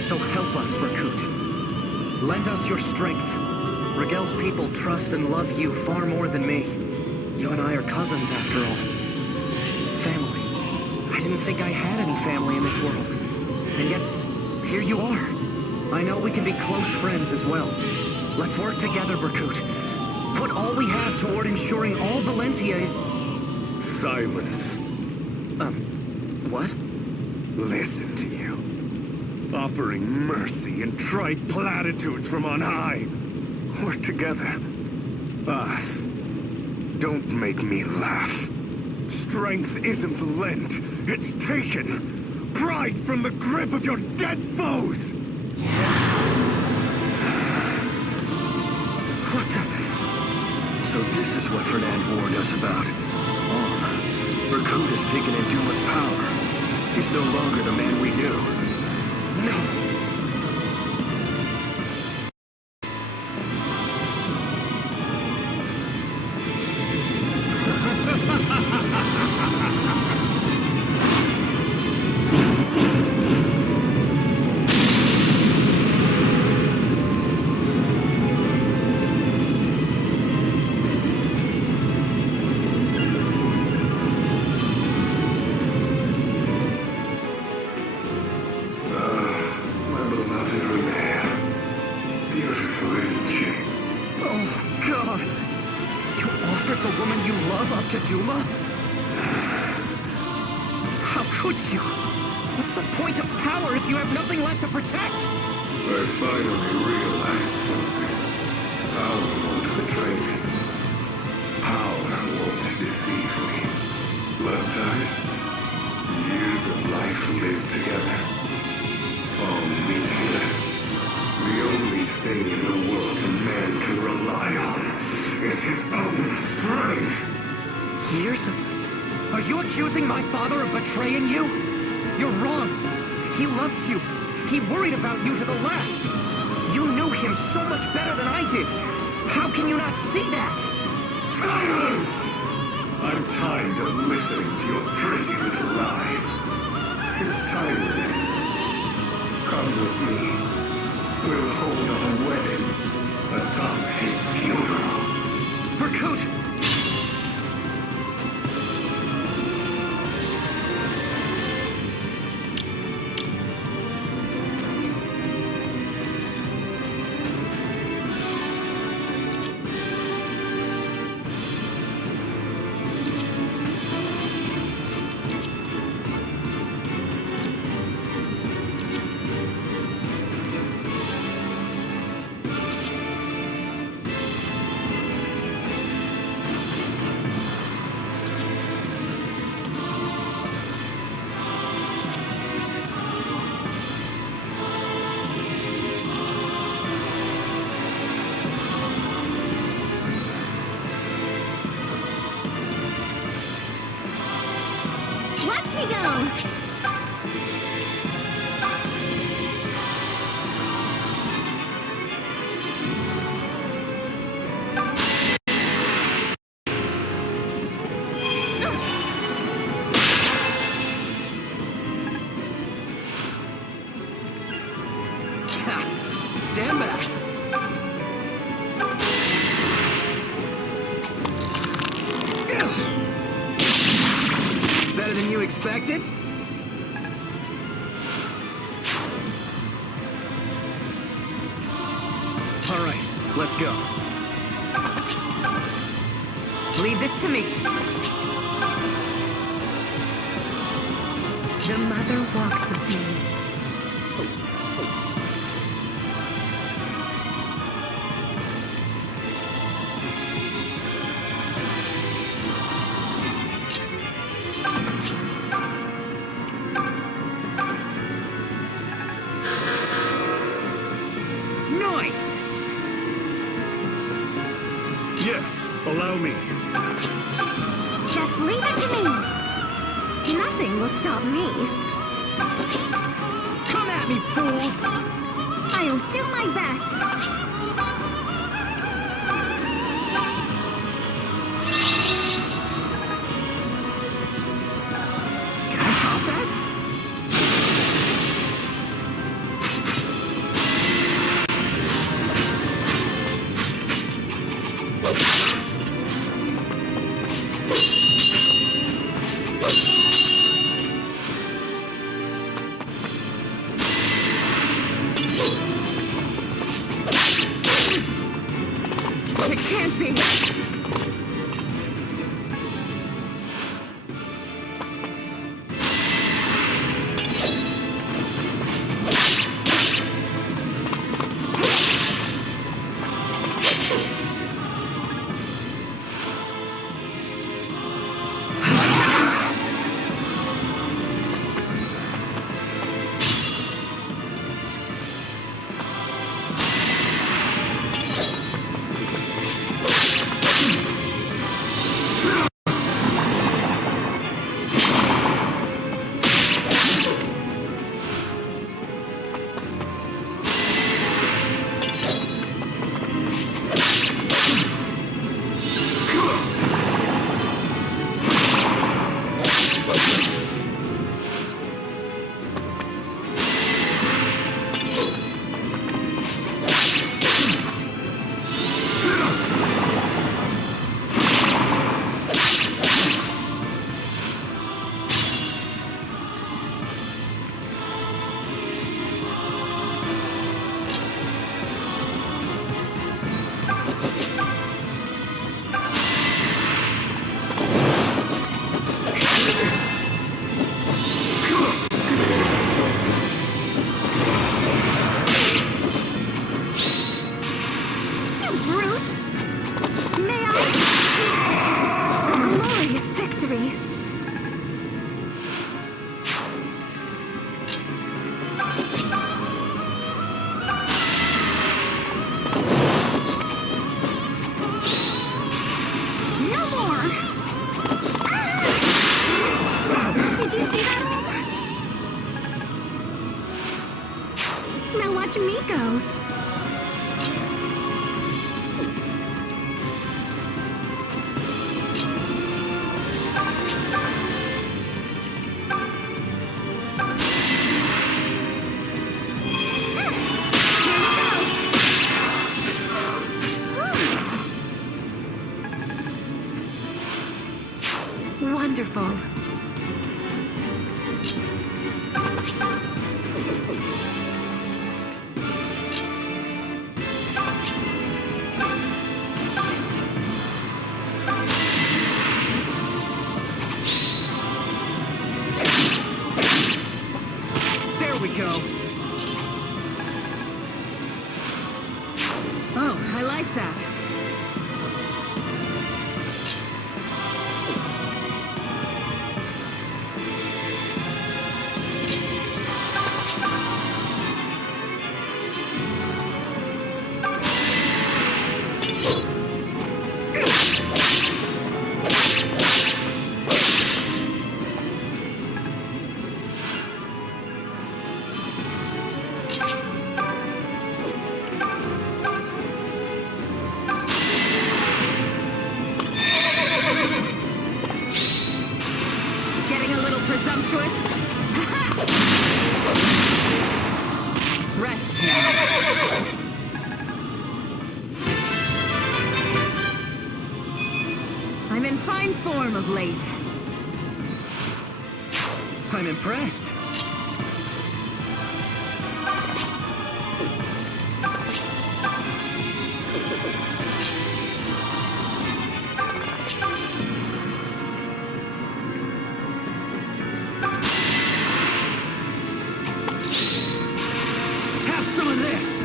So help us, Berkut. Lend us your strength. Rigel's people trust and love you far more than me. You and I are cousins, after all. Family. I didn't think I had any family in this world. And yet, here you are. I know we can be close friends as well. Let's work together, Berkut. Put all we have toward ensuring all Valentia is... Silence. What? Listen to you. Offering mercy and trite platitudes from on high. Work together. Us. Don't make me laugh. Strength isn't lent, it's taken. Pride from the grip of your dead foes! What the... So this is what Fernand warned us about. Berkut has taken Enduma's power. He's no longer the man we knew. No! Duma? How could you? What's the point of power if you have nothing left to protect? I finally realized something. Power won't betray me. Power won't deceive me. Blood ties? Years of life lived together. All meaningless. The only thing in the world a man can rely on is his own strength. Years of... Are you accusing my father of betraying you? You're wrong. He loved you. He worried about you to the last. You knew him so much better than I did. How can you not see that? Silence! I'm tired of listening to your pretty little lies. It's time, Renee. Come with me. We'll hold our wedding atop his funeral. Berkut! Stand back. Better than you expected? All right, let's go. Leave this to me. The mother walks with me. Nice! Yes, allow me. Just leave it to me. Nothing will stop me. Come at me, fools! I'll do my best. Can I top that? It can't be. Watch me go. Wonderful. There we go. Oh, I liked that. impetuous. Rest now. I'm in fine form of late. I'm impressed. Have some of this.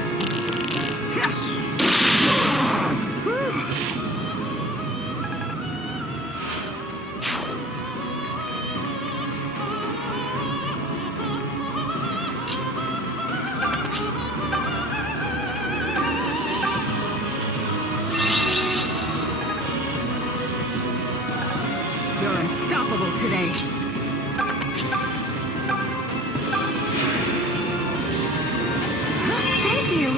You're unstoppable today. Thank you.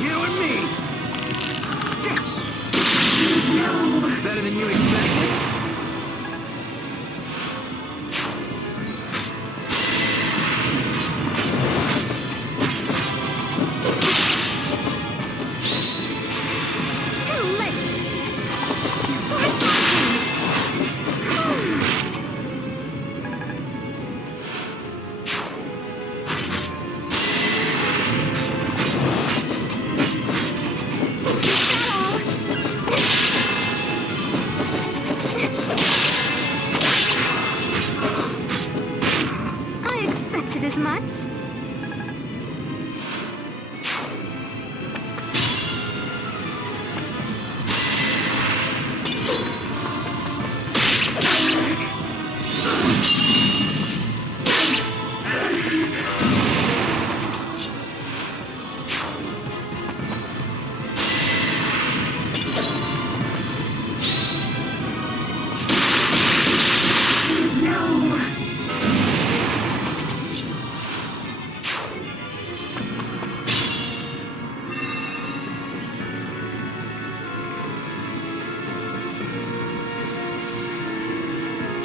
You and me. No. Better than you expected. Too late. You forced my hand. I expected as much.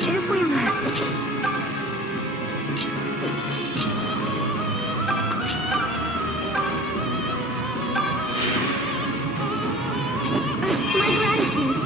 If we must. My gratitude.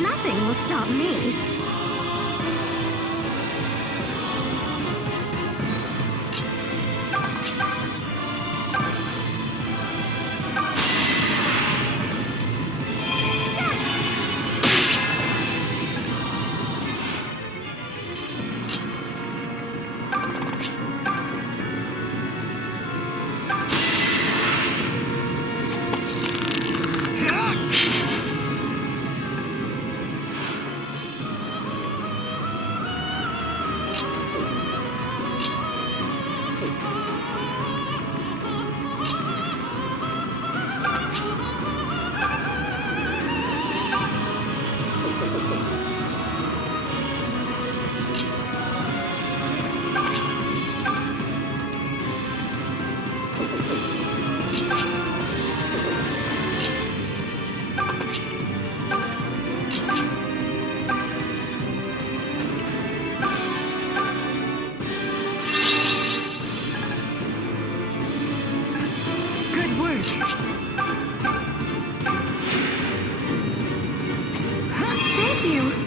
Nothing will stop me. Thank you.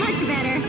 Much better.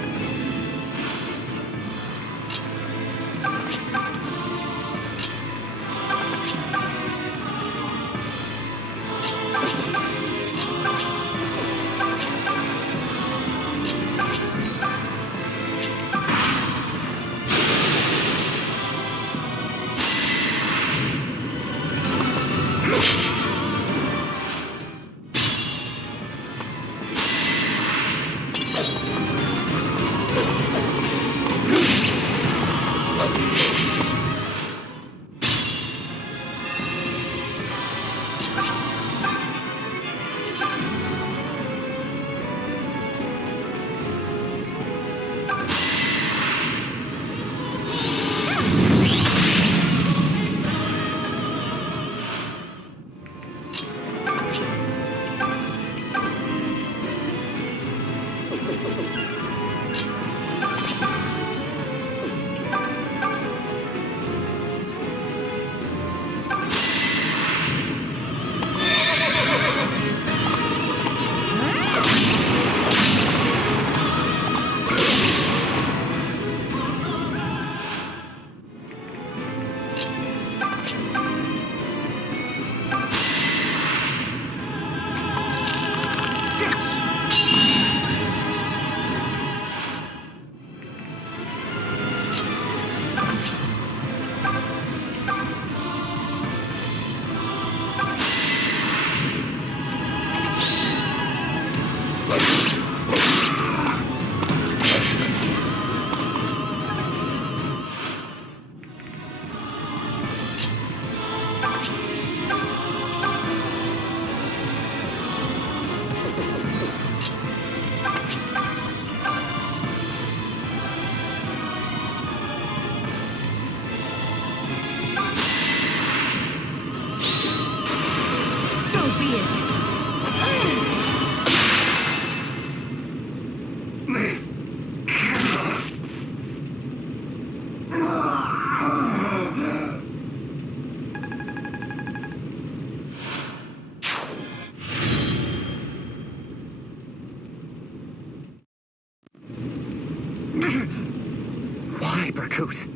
Why, Berkut?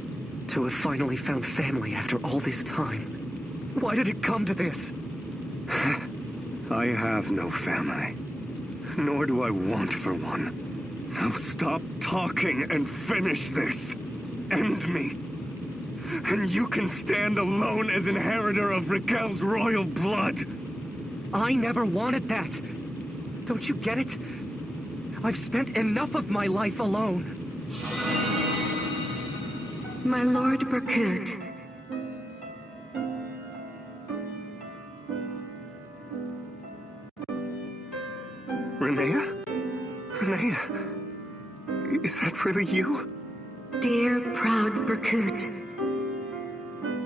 To have finally found family after all this time. Why did it come to this? I have no family. Nor do I want for one. Now stop talking and finish this. End me. And you can stand alone as inheritor of Raquel's royal blood. I never wanted that. Don't you get it? I've spent enough of my life alone. My Lord Berkut. Renea? Renea? Is that really you? Dear proud Berkut.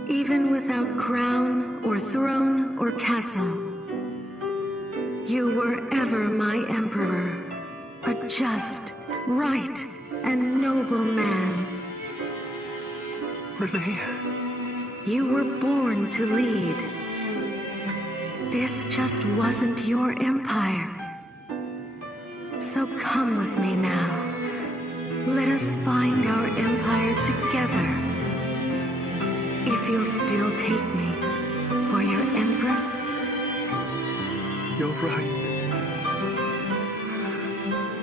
Even without crown or throne or castle, you were ever my emperor. A just, right, and noble man. Renea. You were born to lead. This just wasn't your empire. So come with me now. Let us find our empire together. If you'll still take me for your empress. You're right.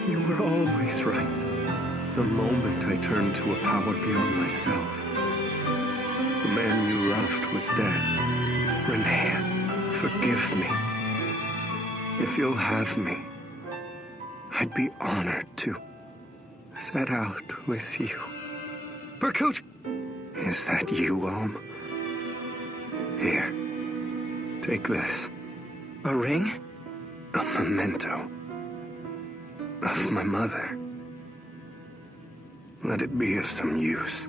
You were always right. The moment I turned to a power beyond myself. The man you loved was dead. Renea, forgive me. If you'll have me, I'd be honored to set out with you. Berkut! Is that you, Om? Here, take this. A ring? A memento of my mother. Let it be of some use.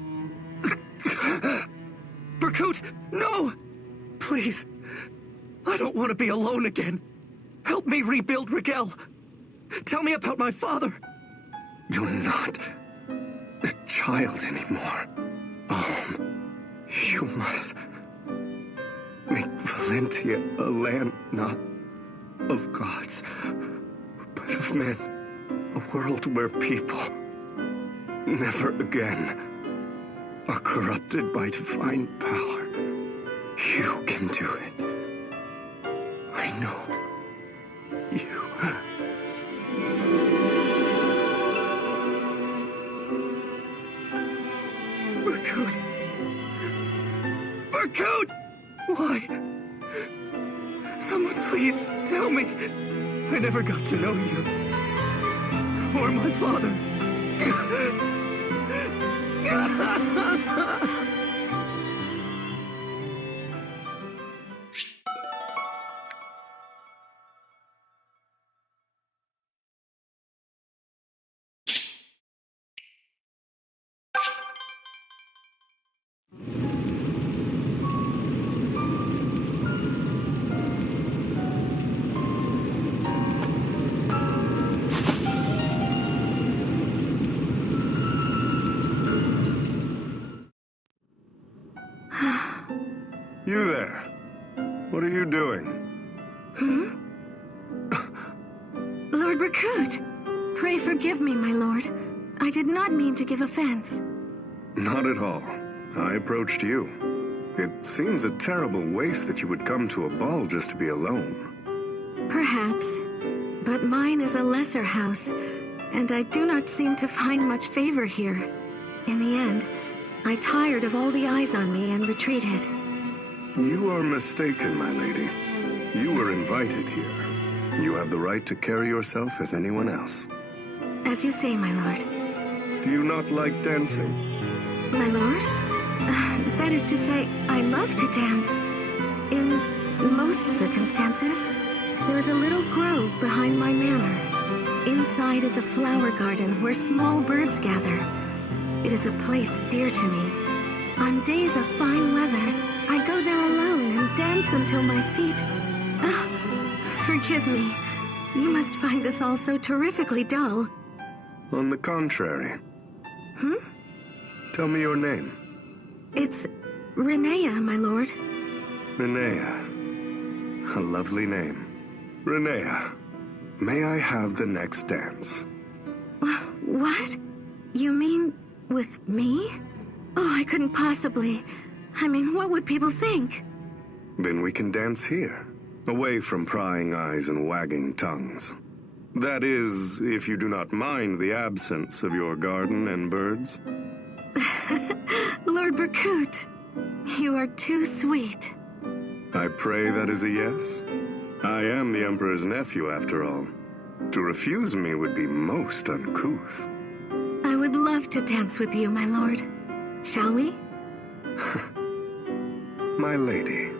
Berkut, no! Please, I don't want to be alone again. Help me rebuild Rigel. Tell me about my father. You're not a child anymore. You must make Valentia a land not of gods, but of men. A world where people never again are corrupted by divine power. You can do it. I know you. Berkut! Berkut! Why? Someone please tell me. I never got to know you. Or my father. You there. What are you doing? Lord Berkut! Pray forgive me, my lord. I did not mean to give offense. Not at all. I approached you. It seems a terrible waste that you would come to a ball just to be alone. Perhaps. But mine is a lesser house, and I do not seem to find much favor here. In the end, I tired of all the eyes on me and retreated. You are mistaken, my lady. You were invited here. You have the right to carry yourself as anyone else. As you say, my lord. Do you not like dancing? My lord? That is to say, I love to dance. In most circumstances. There is a little grove behind my manor. Inside is a flower garden where small birds gather. It is a place dear to me. On days of fine weather, I go there alone and dance until my feet... forgive me. You must find this all so terrifically dull. On the contrary. Tell me your name. It's Renea, my lord. Renea. A lovely name. Renea, may I have the next dance? What? You mean with me? Oh, I couldn't possibly. I mean, what would people think? Then we can dance here, away from prying eyes and wagging tongues. That is, if you do not mind the absence of your garden and birds. Lord Berkut, you are too sweet. I pray that is a yes? I am the Emperor's nephew, after all. To refuse me would be most uncouth. I would love to dance with you, my lord. Shall we? My lady,